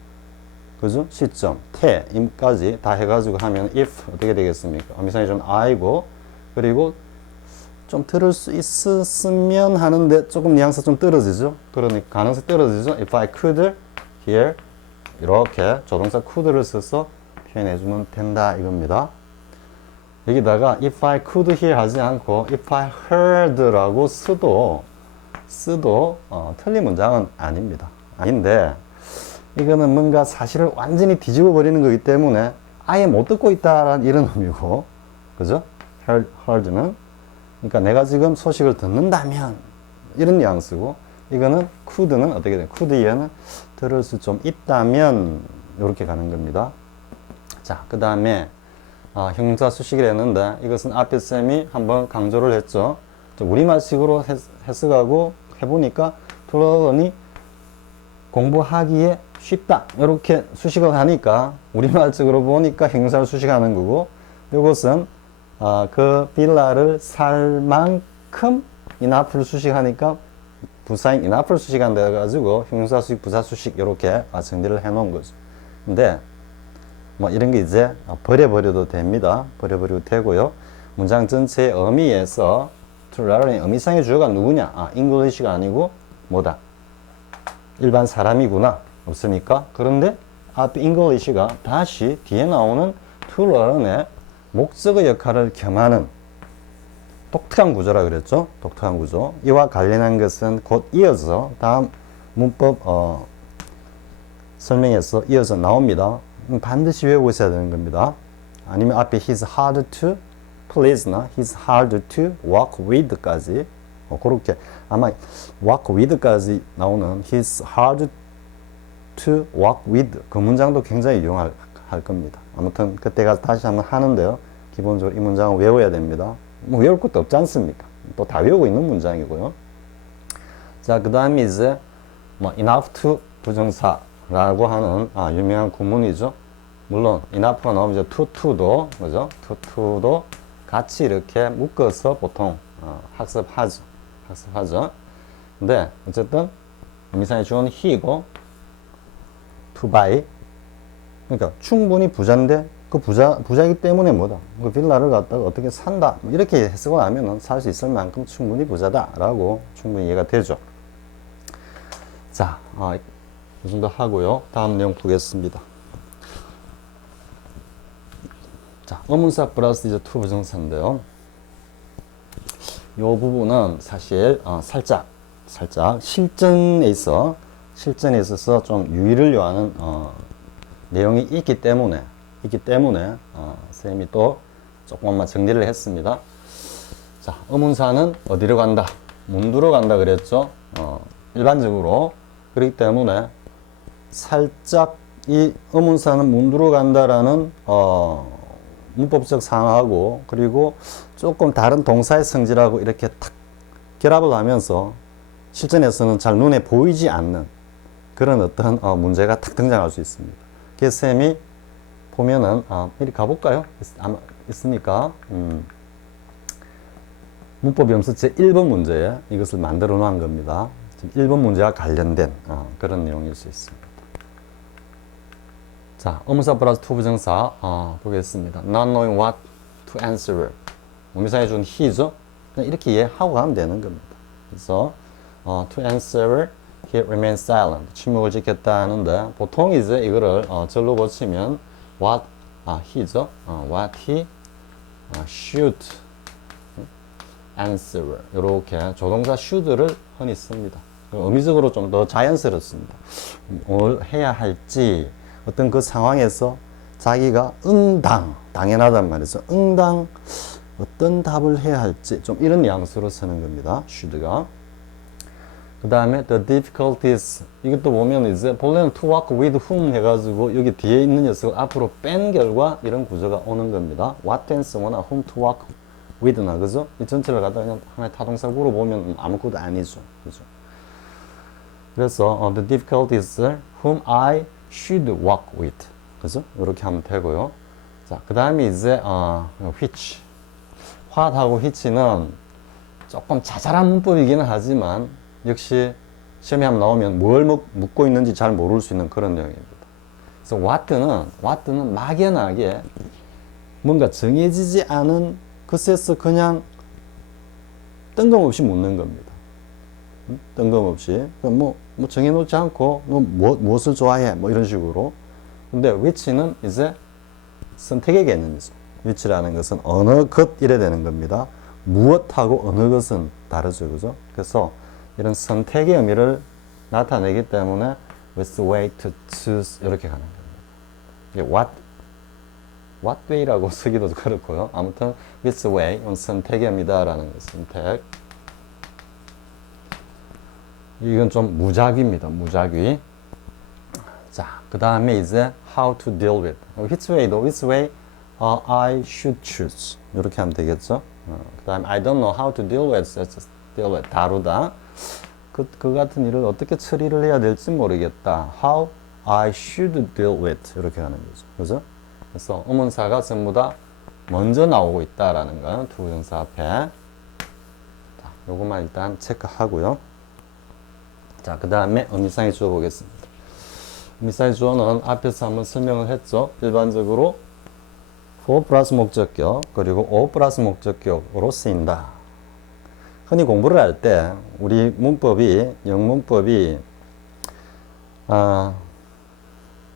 그죠? 시점, 태임까지 다 해가지고 하면 if 어떻게 되겠습니까? 의미상이 좀 I고 그리고 좀 들을 수 있었으면 하는데 조금 뉘앙스 좀 떨어지죠? 그러니까 가능성 떨어지죠? If I could hear 이렇게 조동사 could를 써서 표현해주면 된다 이겁니다. 여기다가 if I could hear 하지 않고 if I heard라고 써도 틀린 문장은 아닙니다. 아닌데 이거는 뭔가 사실을 완전히 뒤집어 버리는 거기 때문에 아예 못 듣고 있다라는 이런 의미고, 그죠? heard는 그러니까 내가 지금 소식을 듣는다면 이런 뉘앙스고, 이거는 could는 어떻게 돼요? could hear는 들을 수 좀 있다면 이렇게 가는 겁니다. 자, 그 다음에 형용사 수식을 했는데 이것은 앞에 쌤이 한번 강조를 했죠. 우리말식으로 해석하고 해보니까 토론이 공부하기에 쉽다 이렇게 수식을 하니까 우리말식으로 보니까 형용사를 수식하는 거고, 이것은 그 빌라를 살 만큼 enough를 수식하니까 부사인 enough를 수식한다 해가지고 형용사 수식, 부사 수식 이렇게 정리를 해놓은 거죠. 근데 뭐 이런 게 이제 버려버려도 됩니다. 버려버려도 되고요. 문장 전체의 의미에서 to learn의 의미상의 주어가 누구냐? English가 아니고 뭐다? 일반 사람이구나. 없으니까. 그런데 앞에 English가 다시 뒤에 나오는 to learn의 목적의 역할을 겸하는 독특한 구조라 그랬죠. 독특한 구조. 이와 관련한 것은 곧 이어서 다음 문법 설명에서 이어서 나옵니다. 반드시 외우고 있어야 되는 겁니다. 아니면 앞에 he's hard to please나 he's hard to work with까지 그렇게 아마 work with까지 나오는 he's hard to work with 그 문장도 굉장히 유용할 겁니다. 아무튼 그때가 다시 한번 하는데요. 기본적으로 이 문장을 외워야 됩니다. 뭐 외울 것도 없지 않습니까? 또 다 외우고 있는 문장이고요. 자, 그 다음에 이제 뭐 enough to 부정사라고 하는 유명한 구문이죠. 물론 enough가 나오면 이제 to도 그죠? to도 같이 이렇게 묶어서 보통 학습하죠. 근데 어쨌든 의미상의 주어는 he이고 to buy 그러니까 충분히 부자인데 그 부자이기 때문에 뭐다? 그 빌라를 갖다가 어떻게 산다? 이렇게 해석을 하면은 살 수 있을 만큼 충분히 부자다라고 충분히 이해가 되죠. 자, 이 정도 하고요. 다음 내용 보겠습니다. 자, 의문사 플러스 이제 to 부정사인데요. 이 부분은 사실 살짝 실전에 있어서 좀 유의를 요하는 내용이 있기 때문에 쌤이 또 조금만 정리를 했습니다. 자, 의문사는 어디로 간다? 문두로 간다 그랬죠. 일반적으로 그렇기 때문에 살짝 이 의문사는 문두로 간다라는 문법적 상하고 그리고 조금 다른 동사의 성질하고 이렇게 탁 결합을 하면서 실전에서는 잘 눈에 보이지 않는 그런 어떤 문제가 탁 등장할 수 있습니다. 그래서 쌤이 보면은 이리 가볼까요? 아마 있습니까? 문법 염수 제 1번 문제에 이것을 만들어 놓은 겁니다. 지금 1번 문제와 관련된 그런 내용일 수 있습니다. 자, 의문사 플러스 to 부정사 보겠습니다. Not knowing what to answer. 의미사에 준 he죠. 그냥 이렇게 이해하고 가면 되는 겁니다. 그래서 to answer, he remains silent. 침묵을 지켰다 하는데 보통 이제 이거를 절로 고치면 what he죠. What he should answer. 이렇게 조동사 should를 흔히 씁니다. 의미적으로 좀 더 자연스럽습니다. 뭘 해야 할지 어떤 그 상황에서 자기가 당연하단 말이죠. 어떤 답을 해야 할지 좀 이런 뉘앙스로 쓰는 겁니다. should가. 그 다음에 the difficulties 이것도 보면 이제 본래는 to work with whom 해가지고 여기 뒤에 있는 녀석을 앞으로 뺀 결과 이런 구조가 오는 겁니다. what to answer나 whom to work with나 그죠? 이 전체를 갖다 그냥 하나의 타동사구로 보면 아무것도 아니죠. 그죠? 그래서 the difficulties whom I should work with 그죠? 이렇게 하면 되고요. 자, 그 다음에 이제 which what하고 which는 조금 자잘한 문법이기는 하지만 역시 시험에 한번 나오면 뭘 묻고 있는지 잘 모를 수 있는 그런 내용입니다. 그래서 what는 막연하게 뭔가 정해지지 않은 것에서 그냥 뜬금없이 묻는 겁니다. 뜬금없이 뭐 정해놓지 않고 너 무엇을 좋아해 뭐 이런 식으로. 근데 which는 이제 선택의 개념이죠. which라는 것은 어느 것 이래 되는 겁니다. 무엇하고 어느 것은 다르죠, 그죠? 그래서 이런 선택의 의미를 나타내기 때문에 with way to choose 이렇게 가는 겁니다. what way라고 쓰기도 그렇고요. 아무튼 with way 선택의 의미다라는 거 선택. 이건 좀 무작위입니다. 무작위. 자, 그 다음에 이제 how to deal with. which way I should choose. 이렇게 하면 되겠죠. 그 다음에 I don't know how to deal with. deal with. 다루다. 그 같은 일을 어떻게 처리를 해야 될지 모르겠다. How I should deal with. 이렇게 하는 거죠. 그죠? 그래서 의문사가 전부 다 먼저 나오고 있다라는 건 to 부정사 앞에. 자, 요것만 일단 체크하고요. 자, 그 다음에 의미상의 주어 보겠습니다. 의미상의 주어는 앞에서 한번 설명을 했죠. 일반적으로 for 플러스 목적격 그리고 o 플러스 목적격으로 쓰인다. 흔히 공부를 할 때 우리 문법이 영문법이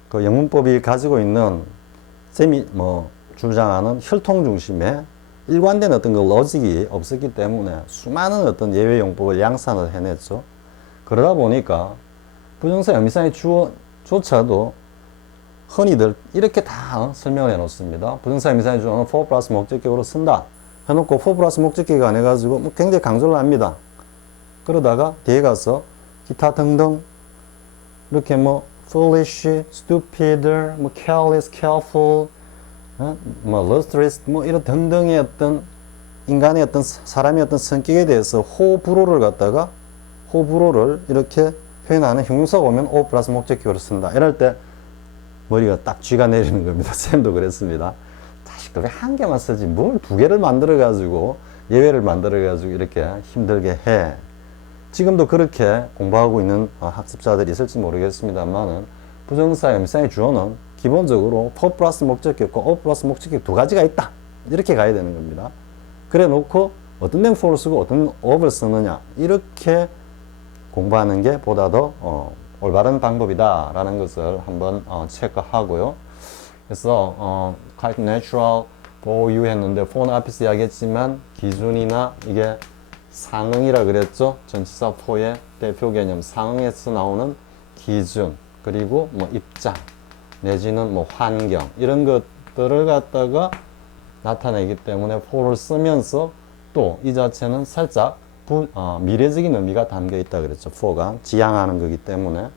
그 영문법이 가지고 있는 쌤이 주장하는 혈통 중심의 일관된 어떤 그 로직이 없었기 때문에 수많은 어떤 예외 용법을 양산을 해냈죠. 그러다 보니까 부정사 영미사의 주어조차도 흔히들 이렇게 다 설명을 해 놓습니다. 부정사 영미사의 주어는 for 플러스 목적격으로 쓴다 해놓고 for 플러스 목적격이 안 해가지고 굉장히 강조를 합니다. 그러다가 뒤에 가서 기타 등등 이렇게 foolish, stupid, careless, careful, lustrous, 이런 등등의 어떤 인간의 어떤 사람의 어떤 성격에 대해서 호불호를 갖다가 호불호를 이렇게 표현하는 형용사가 오면 O 플러스 목적격으로 쓴다. 이럴 때 머리가 딱 쥐가 내리는 겁니다. 쌤도 그랬습니다. 자식도 왜 한 개만 쓰지 뭘 두 개를 만들어 가지고 예외를 만들어 가지고 이렇게 힘들게 해. 지금도 그렇게 공부하고 있는 학습자들이 있을지 모르겠습니다만은 부정사 영미사의 주어는 기본적으로 for 플러스 목적격과 O 플러스 목적격 두 가지가 있다. 이렇게 가야 되는 겁니다. 그래 놓고 어떤 데는 for를 쓰고 어떤 of를 쓰느냐 이렇게 공부하는 게 보다 더 올바른 방법이다 라는 것을 한번 체크하고요. 그래서 quite natural for you 했는데 for는 앞에서 이야기했지만 기준이나 이게 상응이라 그랬죠. 전치사 for의 대표 개념 상응에서 나오는 기준 그리고 입장 내지는 환경 이런 것들을 갖다가 나타내기 때문에 for를 쓰면서 또 이 자체는 살짝 미래적인 의미가 담겨 있다 그랬죠. for가 지향하는 거기 때문에.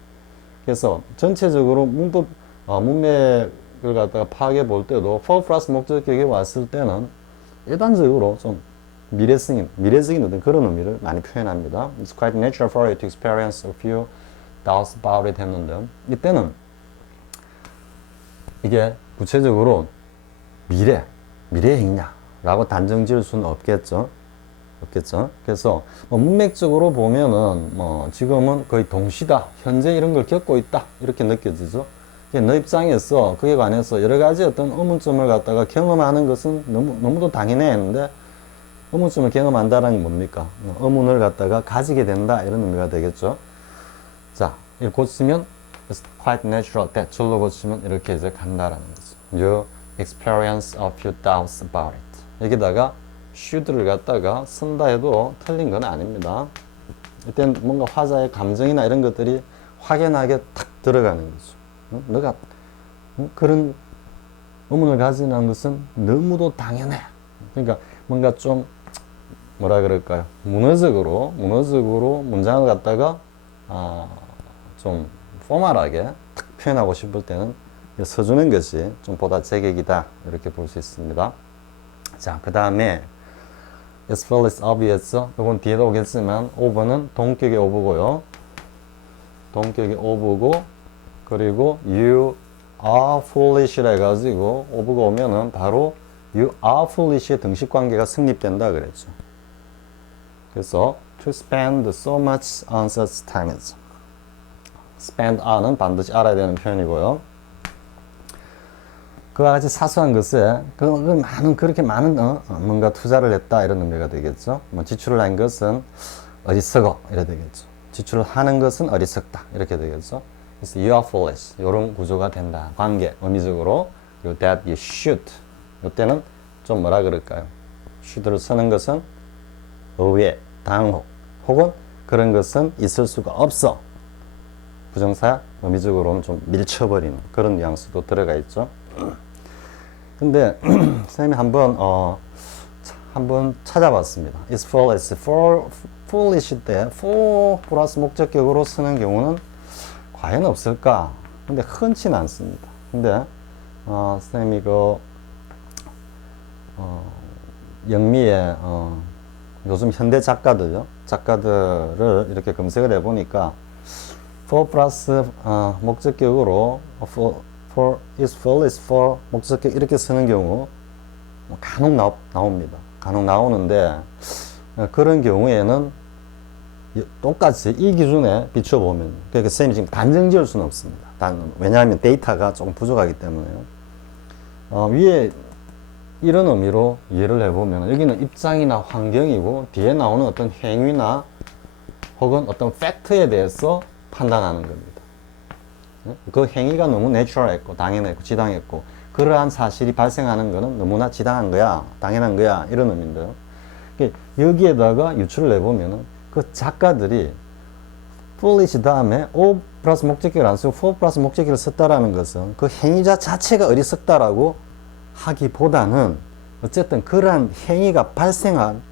그래서 전체적으로 문맥을 갖다가 파악해 볼 때도 for 플러스 목적격이 왔을 때는 일반적으로 좀 미래적인 어떤 그런 의미를 많이 표현합니다. It's quite natural for you to experience a few doubts about it 했는데 이때는 이게 구체적으로 미래의 행위냐 라고 단정 지을 수는 없겠죠. 그래서 문맥적으로 보면은 지금은 거의 동시다, 현재 이런 걸 겪고 있다 이렇게 느껴지죠. 너 입장에서 그에 관해서 여러 가지 어떤 의문점을 갖다가 경험하는 것은 너무도 당연해 했는데 의문점을 경험한다는 게 뭡니까? 의문을 갖다가 가지게 된다 이런 의미가 되겠죠. 자, 이걸 고치면 it's quite natural that 줄로 고치면 이렇게 이제 간다라는 거죠. You experience a few doubts about it. 여기다가 should를 갖다가 쓴다 해도 틀린 건 아닙니다. 이땐 뭔가 화자의 감정이나 이런 것들이 확연하게 탁 들어가는 거죠. 너가 그런 의문을 가지는 것은 너무도 당연해. 그러니까 뭔가 좀 뭐라 그럴까요? 문어적으로 문장을 갖다가 좀 포멀하게 탁 표현하고 싶을 때는 써주는 것이 좀 보다 제격이다 이렇게 볼 수 있습니다. 자, 그 다음에 as well as obvious 이건 뒤에도 오겠지만 over는 동격의 over고요. 동격의 over고 그리고 you are foolish라 해가지고 over가 오면은 바로 you are foolish의 등식 관계가 성립된다 그랬죠. 그래서 to spend so much on such times. spend on은 반드시 알아야 되는 표현이고요. 그와 같이 사소한 것에 그렇게 많은 뭔가 투자를 했다 이런 의미가 되겠죠. 지출을 한 것은 어리석어 이래 되겠죠. 지출을 하는 것은 어리석다 이렇게 되겠죠. 그래서 you are foolish 이런 구조가 된다. 관계 의미적으로 그리고 that you should 이때는 좀 뭐라 그럴까요? should를 쓰는 것은 의외, 당혹 혹은 그런 것은 있을 수가 없어. 부정사 의미적으로는 좀 밀쳐버리는 그런 뉘앙스도 들어가 있죠. 근데 선생님이 한번 찾아봤습니다. It's foolish. foolish 때 for 플러스 목적격으로 쓰는 경우는 과연 없을까? 근데 흔치는 않습니다. 근데 선생님이 영미의 요즘 현대 작가들을 이렇게 검색을 해보니까 for 플러스 목적격으로 for is foolish for 목적격 이렇게 쓰는 경우 간혹 나옵니다. 간혹 나오는데 그런 경우에는 똑같이 이 기준에 비춰보면 그러니까 쌤이 지금 단정 지을 수는 없습니다. 왜냐하면 데이터가 조금 부족하기 때문에요. 위에 이런 의미로 이해를 해보면 여기는 입장이나 환경이고 뒤에 나오는 어떤 행위나 혹은 어떤 팩트에 대해서 판단하는 겁니다. 그 행위가 너무 내추럴했고 당연했고 지당했고 그러한 사실이 발생하는 거는 너무나 지당한 거야, 당연한 거야, 이런 의미인데요. 여기에다가 유추를 내보면은 그 작가들이 foolish 다음에 O 플러스 목적격을 안 쓰고 for 플러스 목적격을 썼다라는 것은 그 행위자 자체가 어리석다라고 하기보다는 어쨌든 그러한 행위가 발생한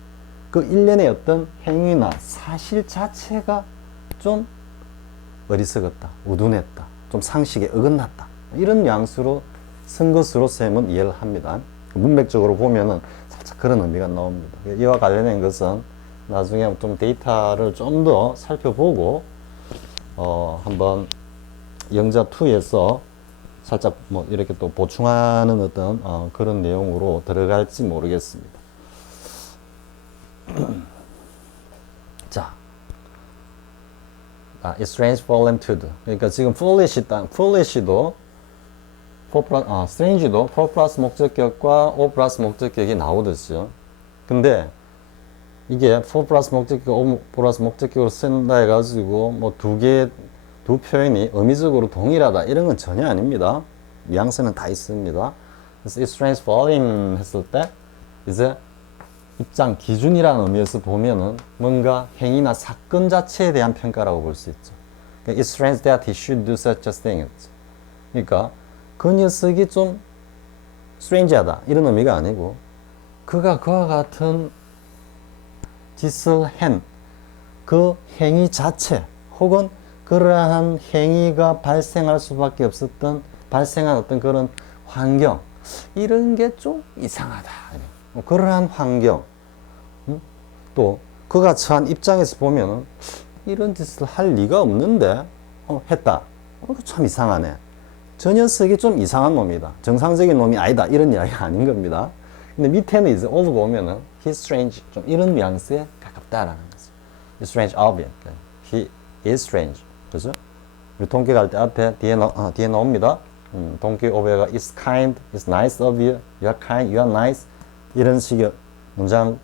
그 일련의 어떤 행위나 사실 자체가 좀 어리석었다, 우둔했다, 좀 상식에 어긋났다, 이런 뉘앙스로 쓴 것으로 쌤은 이해를 합니다. 문맥적으로 보면은 살짝 그런 의미가 나옵니다. 이와 관련된 것은 나중에 좀 데이터를 좀 더 살펴보고 한번 영자2에서 살짝 뭐 이렇게 또 보충하는 어떤 그런 내용으로 들어갈지 모르겠습니다. 자, it's strange for them to do. 그러니까 지금 foolish도 strange도 for 플러스 목적격과 o 플러스 목적격이 나오듯이요. 근데 이게 for 플러스 목적격, o 플러스 목적격으로 쓴다 해가지고 뭐 두 표현이 의미적으로 동일하다 이런 건 전혀 아닙니다. 뉘앙스는 다 있습니다. 그래서 it's strange for him 했을 때 이제 입장 기준이라는 의미에서 보면은 뭔가 행위나 사건 자체에 대한 평가라고 볼 수 있죠. It's strange that he should do such a thing. 그러니까 그 녀석이 좀 strange하다 이런 의미가 아니고 그가 그와 같은 짓을 한 그 행위 자체 혹은 그러한 행위가 발생할 수밖에 없었던 발생한 어떤 그런 환경 이런 게 좀 이상하다. 그러한 환경 또 그가 처한 입장에서 보면은 이런 짓을 할 리가 없는데 했다. 참 이상하네. 저 녀석이 좀 이상한 놈이다. 정상적인 놈이 아니다. 이런 이야기가 아닌 겁니다. 근데 밑에는 이제 오르고 오면은 he's strange 좀 이런 뉘앙스에 가깝다라는 거죠. He's strange of it. He is strange. 그죠? 우리 동기 갈 때 앞에 뒤에 나옵니다. 동기 오베가 is kind, is nice of you, you are kind, you are nice 이런 식의 문장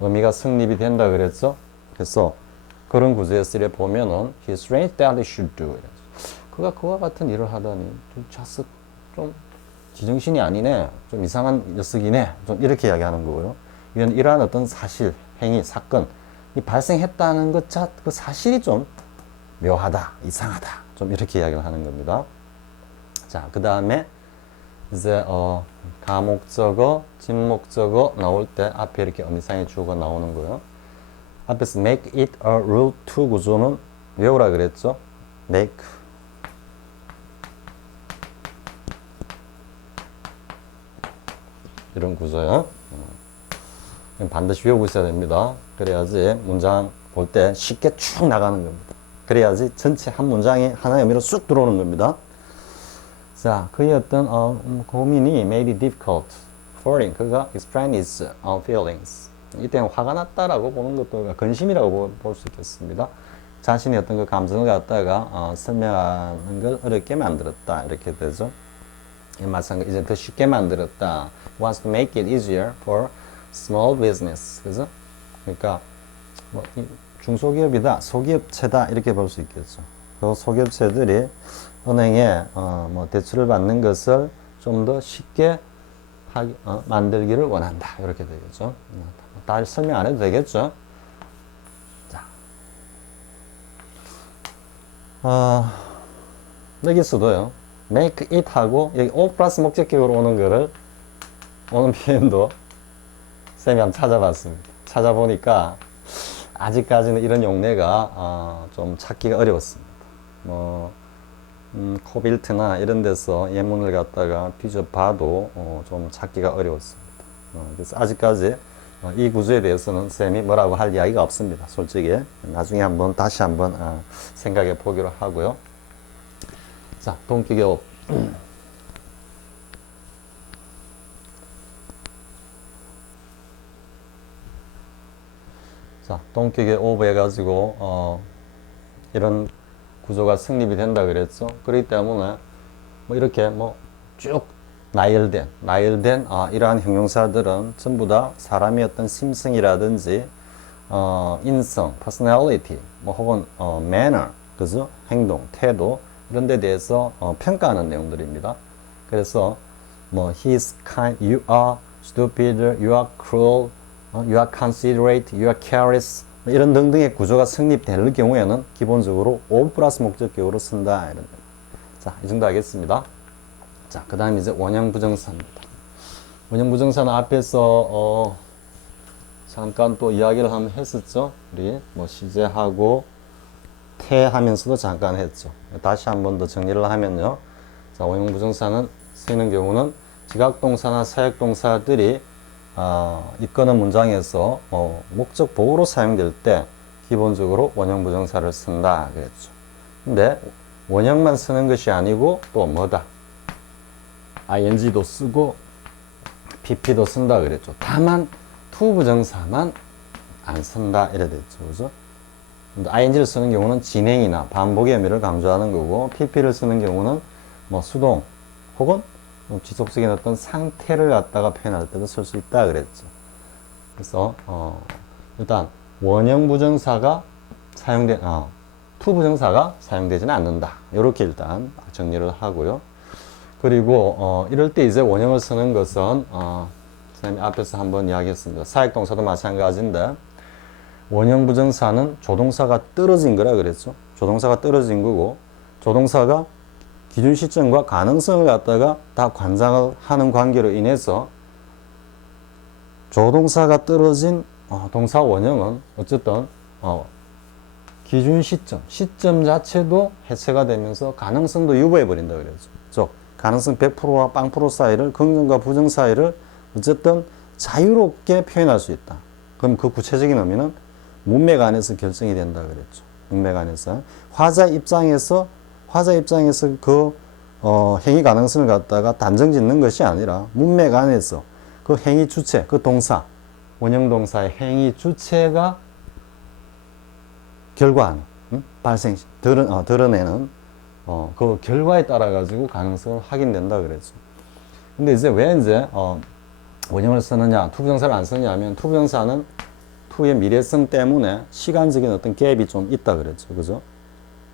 의미가 성립이 된다 그랬죠. 그래서 그런 구조의 쓰레 보면은 he's strange that he should do it. 그가 그와 같은 일을 하다니 좀 지정신이 아니네, 좀 이상한 녀석이네, 좀 이렇게 이야기하는 거고요. 이러한 어떤 사실, 행위, 사건이 발생했다는 그 사실이 좀 묘하다, 이상하다, 좀 이렇게 이야기를 하는 겁니다. 자, 그 다음에 이제 가목적어, 진목적어 나올 때 앞에 이렇게 의미상의 주어가 나오는 거예요. 앞에서 make it a rule to 구조는 외우라 그랬죠. make 이런 구조예요. 반드시 외우고 있어야 됩니다. 그래야지 문장 볼 때 쉽게 쭉 나가는 겁니다. 그래야지 전체 한 문장이 하나의 의미로 쑥 들어오는 겁니다. 자, 그의 어떤 고민이 made it difficult for him. 그가 explain his feelings. 이때는 화가 났다라고 보는 것도 근심이라고 볼 수 있겠습니다. 자신의 어떤 그 감정을 갖다가 설명하는 걸 어렵게 만들었다 이렇게 되죠. 마찬가지 이제 더 쉽게 만들었다. wants to make it easier for small business. 그죠? 그러니까 뭐 중소기업이다, 소기업체다 이렇게 볼 수 있겠죠. 그 소기업체들이 은행에 뭐 대출을 받는 것을 좀 더 쉽게 만들기를 원한다 이렇게 되겠죠. 다 설명 안 해도 되겠죠. 자, 여기서도요. make it 하고 여기 o 플러스 목적격으로 오는 표현도 쌤이 한번 찾아봤습니다. 찾아보니까 아직까지는 이런 용례가 좀 찾기가 어려웠습니다. 뭐 코빌트나 이런 데서 예문을 갖다가 뒤져봐도 좀 찾기가 어려웠습니다. 그래서 아직까지 이 구조에 대해서는 쌤이 뭐라고 할 이야기가 없습니다. 솔직히 나중에 다시 한번 생각해 보기로 하고요. 자, 동기교업. 자, 동기교업 해가지고 이런 구조가 성립이 된다 그랬죠. 그렇기 때문에 뭐 이렇게 쭉 나열된 이러한 형용사들은 전부 다 사람의 어떤 심성이라든지 인성, personality, 혹은 manner, 그죠? 행동, 태도 이런 데 대해서 평가하는 내용들입니다. 그래서 뭐 he's kind, you are stupid, you are cruel, you are considerate, you are careless 이런 등등의 구조가 성립될 경우에는 기본적으로 of 플러스 목적격으로 쓴다. 이런. 자, 이 정도 하겠습니다. 자, 그 다음 이제 원형 부정사입니다. 원형 부정사는 앞에서 잠깐 또 이야기를 한번 했었죠. 우리 뭐 시제하고 태하면서도 잠깐 했죠. 다시 한 번 더 정리를 하면요. 자, 원형 부정사는 쓰이는 경우는 지각동사나 사역동사들이 이끄는 문장에서 목적 보호로 사용될 때 기본적으로 원형 부정사를 쓴다 그랬죠. 근데 원형만 쓰는 것이 아니고 또 뭐다? ing도 쓰고 pp도 쓴다 그랬죠. 다만 to 부정사만 안 쓴다 이래 됐죠. 그죠? ing를 쓰는 경우는 진행이나 반복의 의미를 강조하는 거고 pp를 쓰는 경우는 뭐 수동 혹은 지속적인 어떤 상태를 갖다가 표현할 때도 쓸 수 있다 그랬죠. 그래서 일단 원형 부정사가 사용된 to 부정사가 사용되지는 않는다. 이렇게 일단 정리를 하고요. 그리고 이럴 때 이제 원형을 쓰는 것은 선생님이 앞에서 한번 이야기했습니다. 사역동사도 마찬가지인데 원형 부정사는 조동사가 떨어진 거라 그랬죠. 조동사가 떨어진 거고 조동사가 기준 시점과 가능성을 갖다가 다 관장을 하는 관계로 인해서 조동사가 떨어진 동사 원형은 어쨌든 기준 시점 자체도 해체가 되면서 가능성도 유보해 버린다 그랬죠. 즉 가능성 100%와 0% 사이를 긍정과 부정 사이를 어쨌든 자유롭게 표현할 수 있다. 그럼 그 구체적인 의미는 문맥 안에서 결정이 된다 그랬죠. 문맥 안에서 화자 입장에서 그 행위 가능성을 갖다가 단정 짓는 것이 아니라 문맥 안에서 그 행위 주체, 그 동사, 원형 동사의 행위 주체가 결과하는 드러내는 그 결과에 따라 가지고 가능성을 확인된다 그랬죠. 근데 이제 왜 이제 원형을 쓰느냐, 투부정사를 안 쓰느냐 하면 투부정사는 투의 미래성 때문에 시간적인 어떤 갭이 좀 있다 그랬죠. 그죠?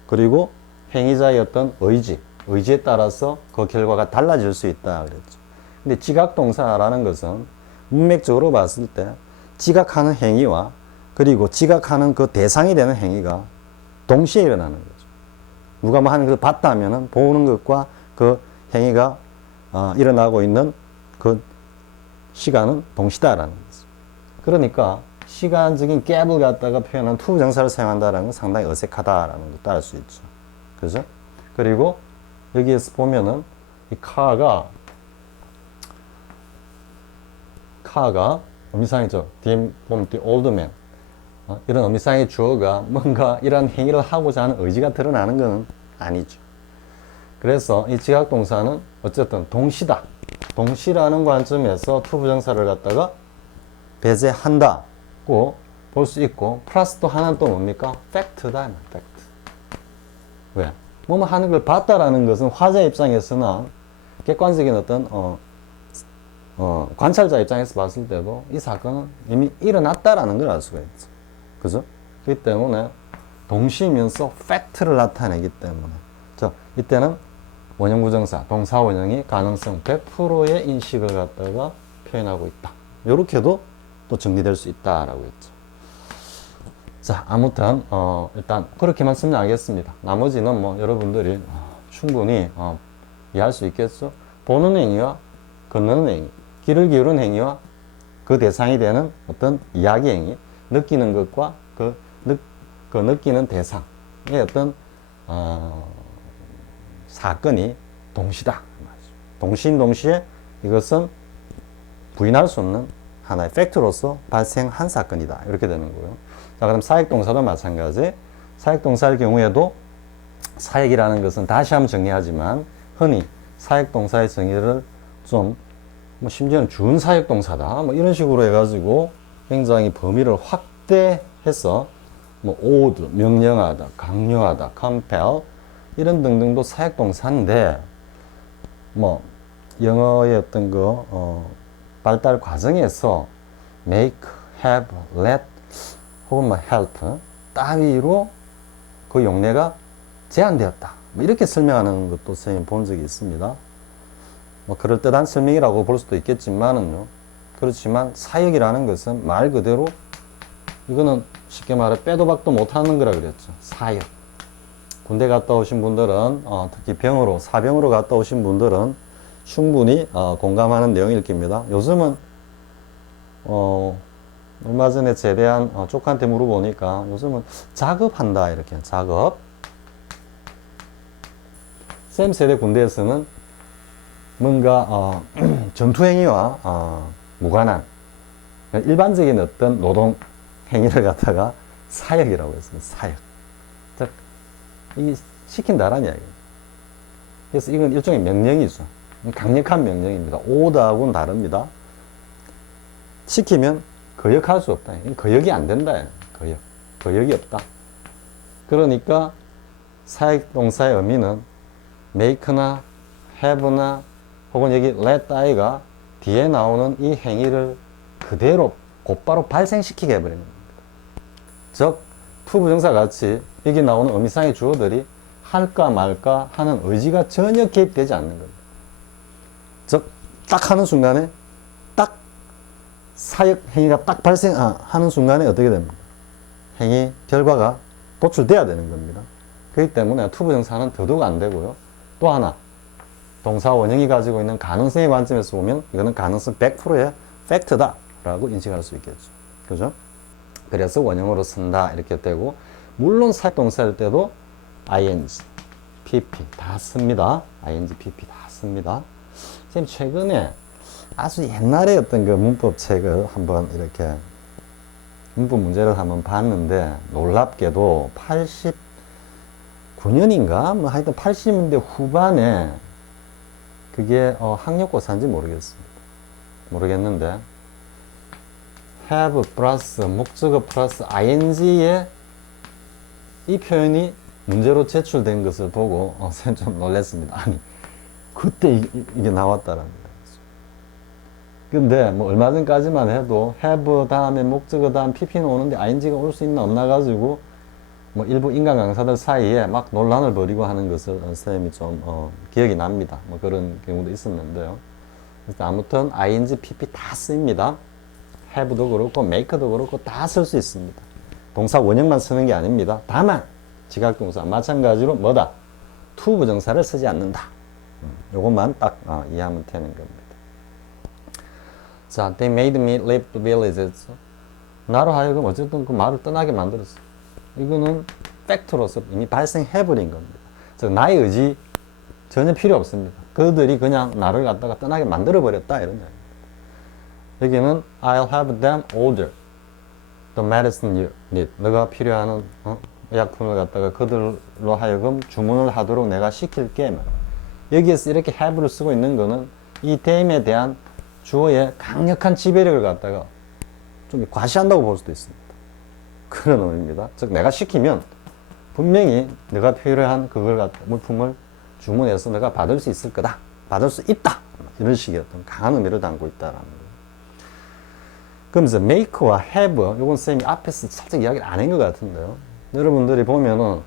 그리고 행위자의 어떤 의지에 따라서 그 결과가 달라질 수 있다 그랬죠. 근데 지각동사라는 것은 문맥적으로 봤을 때 지각하는 행위와 그리고 지각하는 그 대상이 되는 행위가 동시에 일어나는 거죠. 누가 뭐 하는 걸 봤다 하면은 보는 것과 그 행위가 일어나고 있는 그 시간은 동시다라는 거죠. 그러니까 시간적인 갭을 갖다가 표현한 투부정사를 사용한다는 건 상당히 어색하다라는 것도 알 수 있죠. 그죠? 그리고 여기에서 보면은 이 카가 의미상이죠. 보면 the old man. 이런 의미상의 주어가 뭔가 이런 행위를 하고자 하는 의지가 드러나는 건 아니죠. 그래서 이 지각동사는 어쨌든 동시다. 동시라는 관점에서 투부정사를 갖다가 배제한다고 볼 수 있고 플러스 또 하나는 또 뭡니까? 팩트다. 팩트. 왜? 뭐뭐 하는 걸 봤다라는 것은 화자 입장에서는 객관적인 어떤 관찰자 입장에서 봤을 때도 이 사건은 이미 일어났다라는 걸 알 수가 있죠. 그죠? 그렇기 때문에 동시이면서 팩트를 나타내기 때문에 이때는 원형 부정사, 동사 원형이 가능성 100%의 인식을 갖다가 표현하고 있다. 이렇게도 또 정리될 수 있다라고 했죠. 자, 아무튼 일단 그렇게만 쓰면 알겠습니다. 나머지는 뭐 여러분들이 충분히 이해할 수 있겠죠. 보는 행위와 걷는 행위, 귀를 기울이는 행위와 그 대상이 되는 어떤 이야기 행위, 느끼는 것과 그 느끼는 대상의 어떤 사건이 동시다. 동시인 동시에 이것은 부인할 수 없는 하나의 팩트로서 발생한 사건이다. 이렇게 되는 거예요. 자, 그럼 사역동사도 마찬가지. 사역동사의 경우에도 사역이라는 것은 다시 한번 정리하지만 흔히 사역동사의 정의를 좀 뭐 심지어는 준사역동사다. 뭐 이런 식으로 해가지고 굉장히 범위를 확대해서 뭐 order, 명령하다, 강요하다, compel 이런 등등도 사역동사인데 뭐 영어의 어떤 발달 과정에서 make, have, let 혹은 뭐 help 따위로 그 용례가 제한되었다. 뭐 이렇게 설명하는 것도 선생님 본 적이 있습니다. 뭐 그럴듯한 설명이라고 볼 수도 있겠지만은요. 그렇지만 사역이라는 것은 말 그대로 이거는 쉽게 말해 빼도 박도 못하는 거라 그랬죠. 사역. 군대 갔다 오신 분들은 특히 병으로 사병으로 갔다 오신 분들은 충분히 공감하는 내용일 겁니다. 요즘은 얼마 전에 제대한 조카한테 물어보니까 요즘은 작업한다 이렇게 작업. 쌤 세대 군대에서는 뭔가 전투행위와 무관한 일반적인 어떤 노동 행위를 갖다가 사역이라고 했습니다. 사역. 즉 이게 시킨다라는 이야기예요. 그래서 이건 일종의 명령이죠. 강력한 명령입니다. 오더하고는 다릅니다. 시키면 거역할 수 없다. 거역이 안 된다. 거역이 없다. 그러니까 사역 동사의 의미는 make나 have나 혹은 여기 let die가 뒤에 나오는 이 행위를 그대로 곧바로 발생시키게 해버리는 겁니다. 즉, 투부정사 같이 여기 나오는 의미상의 주어들이 할까 말까 하는 의지가 전혀 개입되지 않는 겁니다. 즉, 딱 하는 순간에 딱 사역 행위가 딱 발생하는 순간에 어떻게 됩니까? 행위 결과가 도출돼야 되는 겁니다. 그렇기 때문에 투부정사는 더더욱 안 되고요. 또 하나, 동사 원형이 가지고 있는 가능성의 관점에서 보면 이거는 가능성 100%의 팩트다 라고 인식할 수 있겠죠. 그죠? 그래서 원형으로 쓴다 이렇게 되고, 물론 사역 동사일 때도 ing, pp 다 씁니다. ing, pp 다 씁니다. 지금 최근에 아주 옛날에 어떤 그 문법 책을 한번 이렇게 문법 문제를 한번 봤는데 놀랍게도 89년인가 뭐 하여튼 80년대 후반에 그게 학력고사인지 모르겠는데 have 플러스 목적어 플러스 ing의 이 표현이 문제로 제출된 것을 보고 선생님 좀 놀랐습니다. 아니 그때 이게 나왔다라는 거예요. 근데 뭐 얼마 전까지만 해도 have 다음에 목적어 다음 pp는 오는데 ing가 올 수 있나 없나 가지고 뭐 일부 인간 강사들 사이에 막 논란을 벌이고 하는 것을 선생님이 좀 기억이 납니다. 뭐 그런 경우도 있었는데요. 그래서 아무튼 ing, pp 다 씁니다. have도 그렇고 make도 그렇고 다 쓸 수 있습니다. 동사 원형만 쓰는 게 아닙니다. 다만 지각동사 마찬가지로 뭐다? to 부정사를 쓰지 않는다. 요것만 딱 이해하면 되는 겁니다. 자, they made me leave the villages. 나로 하여금 어쨌든 그 말을 떠나게 만들었어. 이거는 팩트로서 이미 발생해버린 겁니다. 즉 나의 의지 전혀 필요 없습니다. 그들이 그냥 나를 갖다가 떠나게 만들어버렸다 이런 얘기입니다. 여기는 I'll have them order the medicine you need. 너가 필요한 약품을 갖다가 그들로 하여금 주문을 하도록 내가 시킬게. 여기에서 이렇게 have를 쓰고 있는 거는 이 them에 대한 주어의 강력한 지배력을 갖다가 좀 과시한다고 볼 수도 있습니다. 그런 의미입니다. 즉 내가 시키면 분명히 내가 필요한 그걸 갖다 물품을 주문해서 내가 받을 수 있을 거다. 받을 수 있다. 이런 식의 어떤 강한 의미를 담고 있다라는 거예요. 그럼 이제 make와 have, 요건 쌤이 앞에서 살짝 이야기를 안 한 것 같은데요. 여러분들이 보면은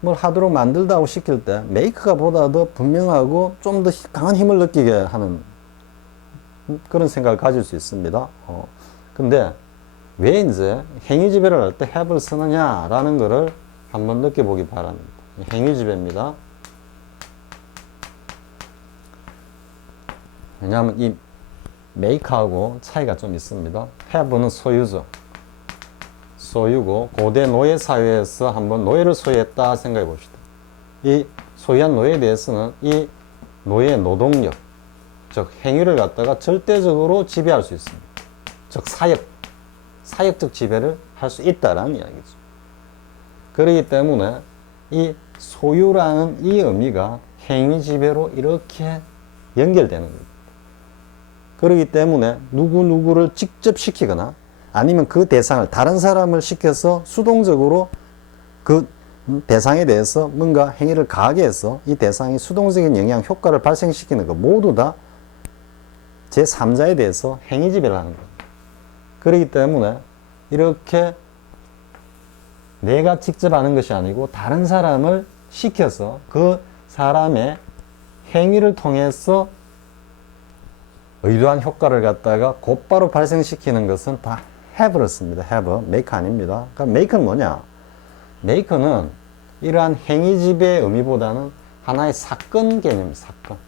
뭘 하도록 만들다고 시킬 때 make가 보다 더 분명하고 좀 더 강한 힘을 느끼게 하는 그런 생각을 가질 수 있습니다. 근데 왜 이제 행위지배를 할 때 have를 쓰느냐라는 거를 한번 느껴보기 바랍니다. 행위지배입니다. 왜냐하면 이 make하고 차이가 좀 있습니다. have는 소유죠. 소유고 고대 노예 사회에서 한번 노예를 소유했다 생각해 봅시다. 이 소유한 노예에 대해서는 이 노예의 노동력, 즉 행위를 갖다가 절대적으로 지배할 수 있습니다. 즉 사역적 지배를 할 수 있다라는 이야기죠. 그렇기 때문에 이 소유라는 이 의미가 행위 지배로 이렇게 연결되는 겁니다. 그렇기 때문에 누구를 직접 시키거나 아니면 그 대상을 다른 사람을 시켜서 수동적으로 그 대상에 대해서 뭔가 행위를 가하게 해서 이 대상이 수동적인 영향, 효과를 발생시키는 것 모두 다 제3자에 대해서 행위 지배를 하는 겁니다. 그렇기 때문에 이렇게 내가 직접 하는 것이 아니고 다른 사람을 시켜서 그 사람의 행위를 통해서 의도한 효과를 갖다가 곧바로 발생시키는 것은 다 have를 씁니다. have, make 아닙니다. 그러니까 make는 뭐냐? make는 이러한 행위집의 의미보다는 하나의 사건 개념입니다. 사건.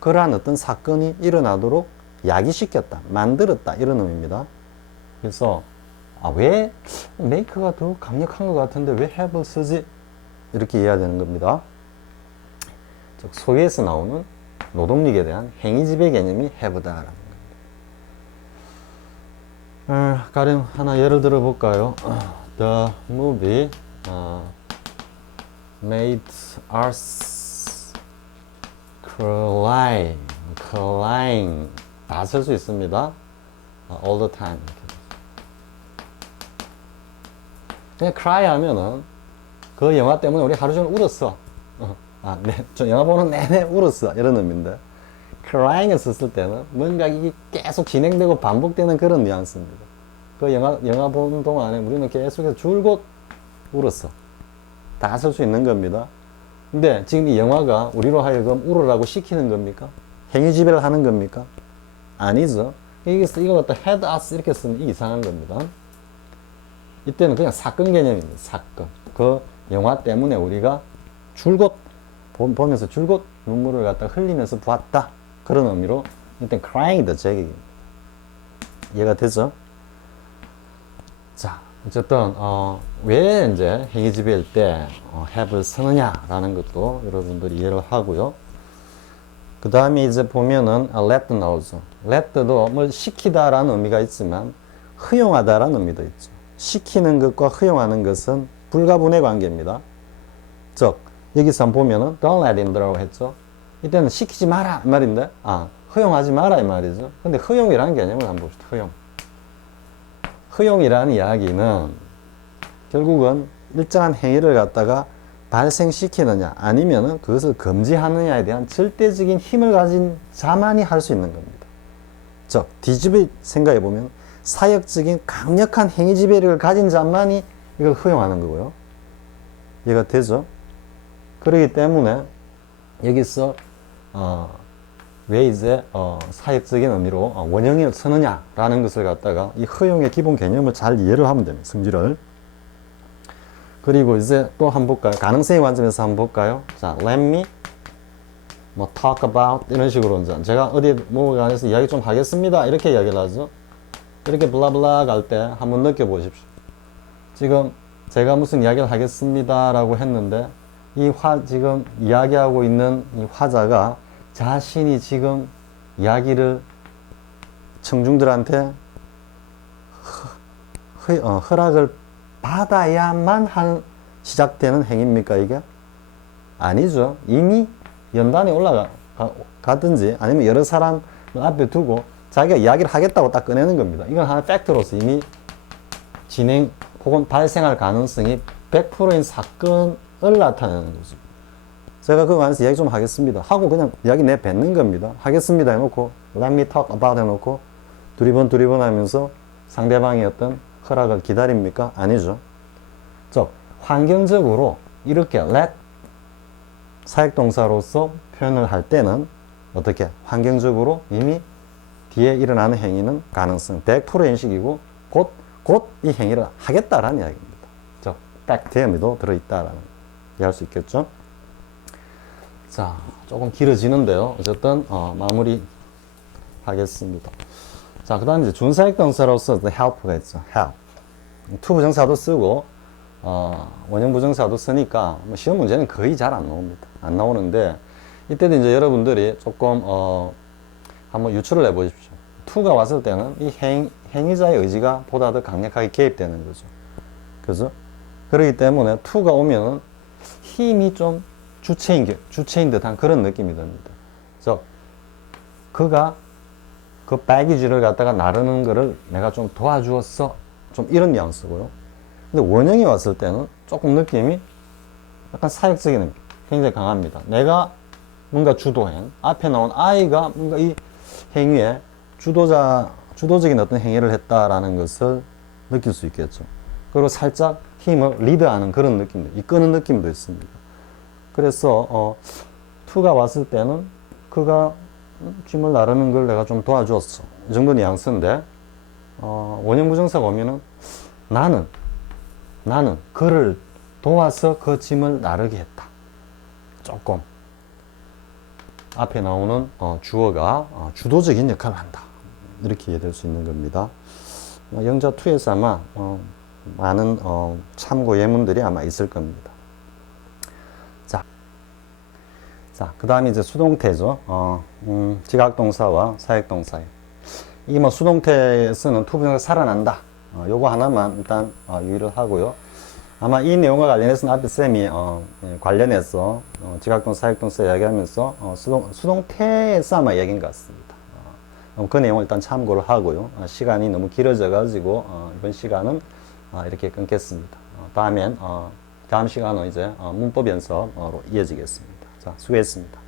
그러한 어떤 사건이 일어나도록 야기시켰다, 만들었다 이런 의미입니다. 그래서 왜 make가 더 강력한 것 같은데 왜 have를 쓰지? 이렇게 이해해야 되는 겁니다. 즉 소위에서 나오는 노동력에 대한 행위지배 개념이 have다라는 겁니다. 가령 하나 예를 들어 볼까요? The movie made us crying 다 쓸 수 있습니다. all the time. 그냥 cry 하면은 그 영화 때문에 우리 하루 종일 울었어. 저 영화 보는 내내 울었어. 이런 의미인데 crying을 썼을 때는 뭔가 이게 계속 진행되고 반복되는 그런 뉘앙스입니다. 그 영화 보는 동안에 우리는 계속해서 줄곧 울었어. 다 쓸 수 있는 겁니다. 근데 지금 이 영화가 우리로 하여금 울으라고 시키는 겁니까? 행위지배를 하는 겁니까? 아니죠. 이거 갖다 had us 이렇게 쓰면 이상한 겁니다. 이때는 그냥 사건 개념입니다. 사건. 그 영화 때문에 우리가 줄곧 보면서 줄곧 눈물을 갖다 흘리면서 보았다. 그런 의미로 일단 crying the 제격입니다. 이해가 되죠? 자, 어쨌든 왜 이제 행위지배일 때 have를 쓰느냐라는 것도 여러분들이 이해를 하고요. 그 다음에 이제 보면은 let 나오죠. let도 뭘 시키다라는 의미가 있지만 허용하다라는 의미도 있죠. 시키는 것과 허용하는 것은 불가분의 관계입니다. 즉 여기서 한번 보면은 don't let him라고 했죠. 이때는 시키지 마라 이 말인데 허용하지 마라 이 말이죠. 근데 허용이라는 개념을 한번 봅시다. 허용이라는 이야기는 결국은 일정한 행위를 갖다가 발생시키느냐 아니면은 그것을 금지하느냐에 대한 절대적인 힘을 가진 자만이 할 수 있는 겁니다. 즉 뒤집어 생각해 보면 사역적인 강력한 행위 지배력을 가진 자만이 이걸 허용하는 거고요. 이해가 되죠? 그렇기 때문에 여기서 왜 이제 사역적인 의미로 원형을 쓰느냐라는 것을 갖다가 이 허용의 기본 개념을 잘 이해를 하면 됩니다. 성질을. 그리고 이제 또 한번 볼까요? 가능성의 관점에서 한번 볼까요? 자, let me talk about 이런 식으로 이제 제가 어디 뭐가 안에서 이야기 좀 하겠습니다. 이렇게 이야기를 하죠. 이렇게 블라블라 갈 때 한번 느껴보십시오. 지금 제가 무슨 이야기를 하겠습니다라고 했는데 지금 이야기하고 있는 이 화자가 자신이 지금 이야기를 청중들한테 허락을 받아야만 시작되는 행위입니까 이게? 아니죠. 이미 연단에 올라가든지 아니면 여러 사람 앞에 두고 자기가 이야기를 하겠다고 딱 꺼내는 겁니다. 이건 하나의 팩트로서 이미 진행 혹은 발생할 가능성이 100%인 사건을 나타내는 거죠. 제가 그거 안에서 이야기 좀 하겠습니다 하고 그냥 이야기 내뱉는 겁니다. 하겠습니다 해놓고 let me talk about 해놓고 두리번 하면서 상대방의 어떤 허락을 기다립니까? 아니죠. 즉 환경적으로 이렇게 let 사역동사로서 표현을 할 때는 어떻게 환경적으로 이미 뒤에 일어나는 행위는 가능성 100% 인식이고 곧 이 행위를 하겠다라는 이야기입니다. 즉 팩트의 의미도 들어있다라는 이해할 수 있겠죠. 자, 조금 길어지는데요. 어쨌든 마무리 하겠습니다. 자, 그 다음 이제 준사역 동사로서 help가 있죠. help. to 부정사도 쓰고 원형 부정사도 쓰니까 시험 문제는 거의 잘 안 나옵니다. 안 나오는데 이때도 이제 여러분들이 조금 한번 유추를 해보십시오. to가 왔을 때는 이 행위자의 의지가 보다 더 강력하게 개입되는 거죠. 그죠? 그렇기 때문에 to가 오면은 힘이 좀 주체인 듯한 그런 느낌이 듭니다. 즉, 그가 그 baggage 갖다가 나르는 거를 내가 좀 도와주었어. 좀 이런 뉘앙스고요. 근데 원형이 왔을 때는 조금 느낌이 약간 사역적인 느낌, 굉장히 강합니다. 내가 뭔가 주도한, 앞에 나온 아이가 뭔가 이 행위에 주도적인 어떤 행위를 했다라는 것을 느낄 수 있겠죠. 그리고 살짝 힘을 리드하는 그런 느낌도, 이끄는 느낌도 있습니다. 그래서 to가 왔을 때는 그가 짐을 나르는 걸 내가 좀 도와줬어. 이 정도 뉘앙스인데 원형 부정사가 오면은 나는 그를 도와서 그 짐을 나르게 했다. 조금 앞에 나오는 주어가 주도적인 역할을 한다. 이렇게 이해될 수 있는 겁니다. 영자 2에서 아마 많은 참고 예문들이 아마 있을 겁니다. 자, 그 다음에 이제 수동태죠. 지각동사와 사역동사에. 이게 뭐 수동태에 쓰는 투부정사 살아난다. 요거 하나만 일단 유의를 하고요. 아마 이 내용과 관련해서는 앞에 쌤이 관련해서 지각동사, 사역동사 이야기하면서 수동태에서 아마 얘기인 것 같습니다. 그 내용을 일단 참고를 하고요. 시간이 너무 길어져 가지고 이번 시간은 이렇게 끊겠습니다. 다음 시간은 이제 문법 연습으로 이어지겠습니다. 자, 수고했습니다.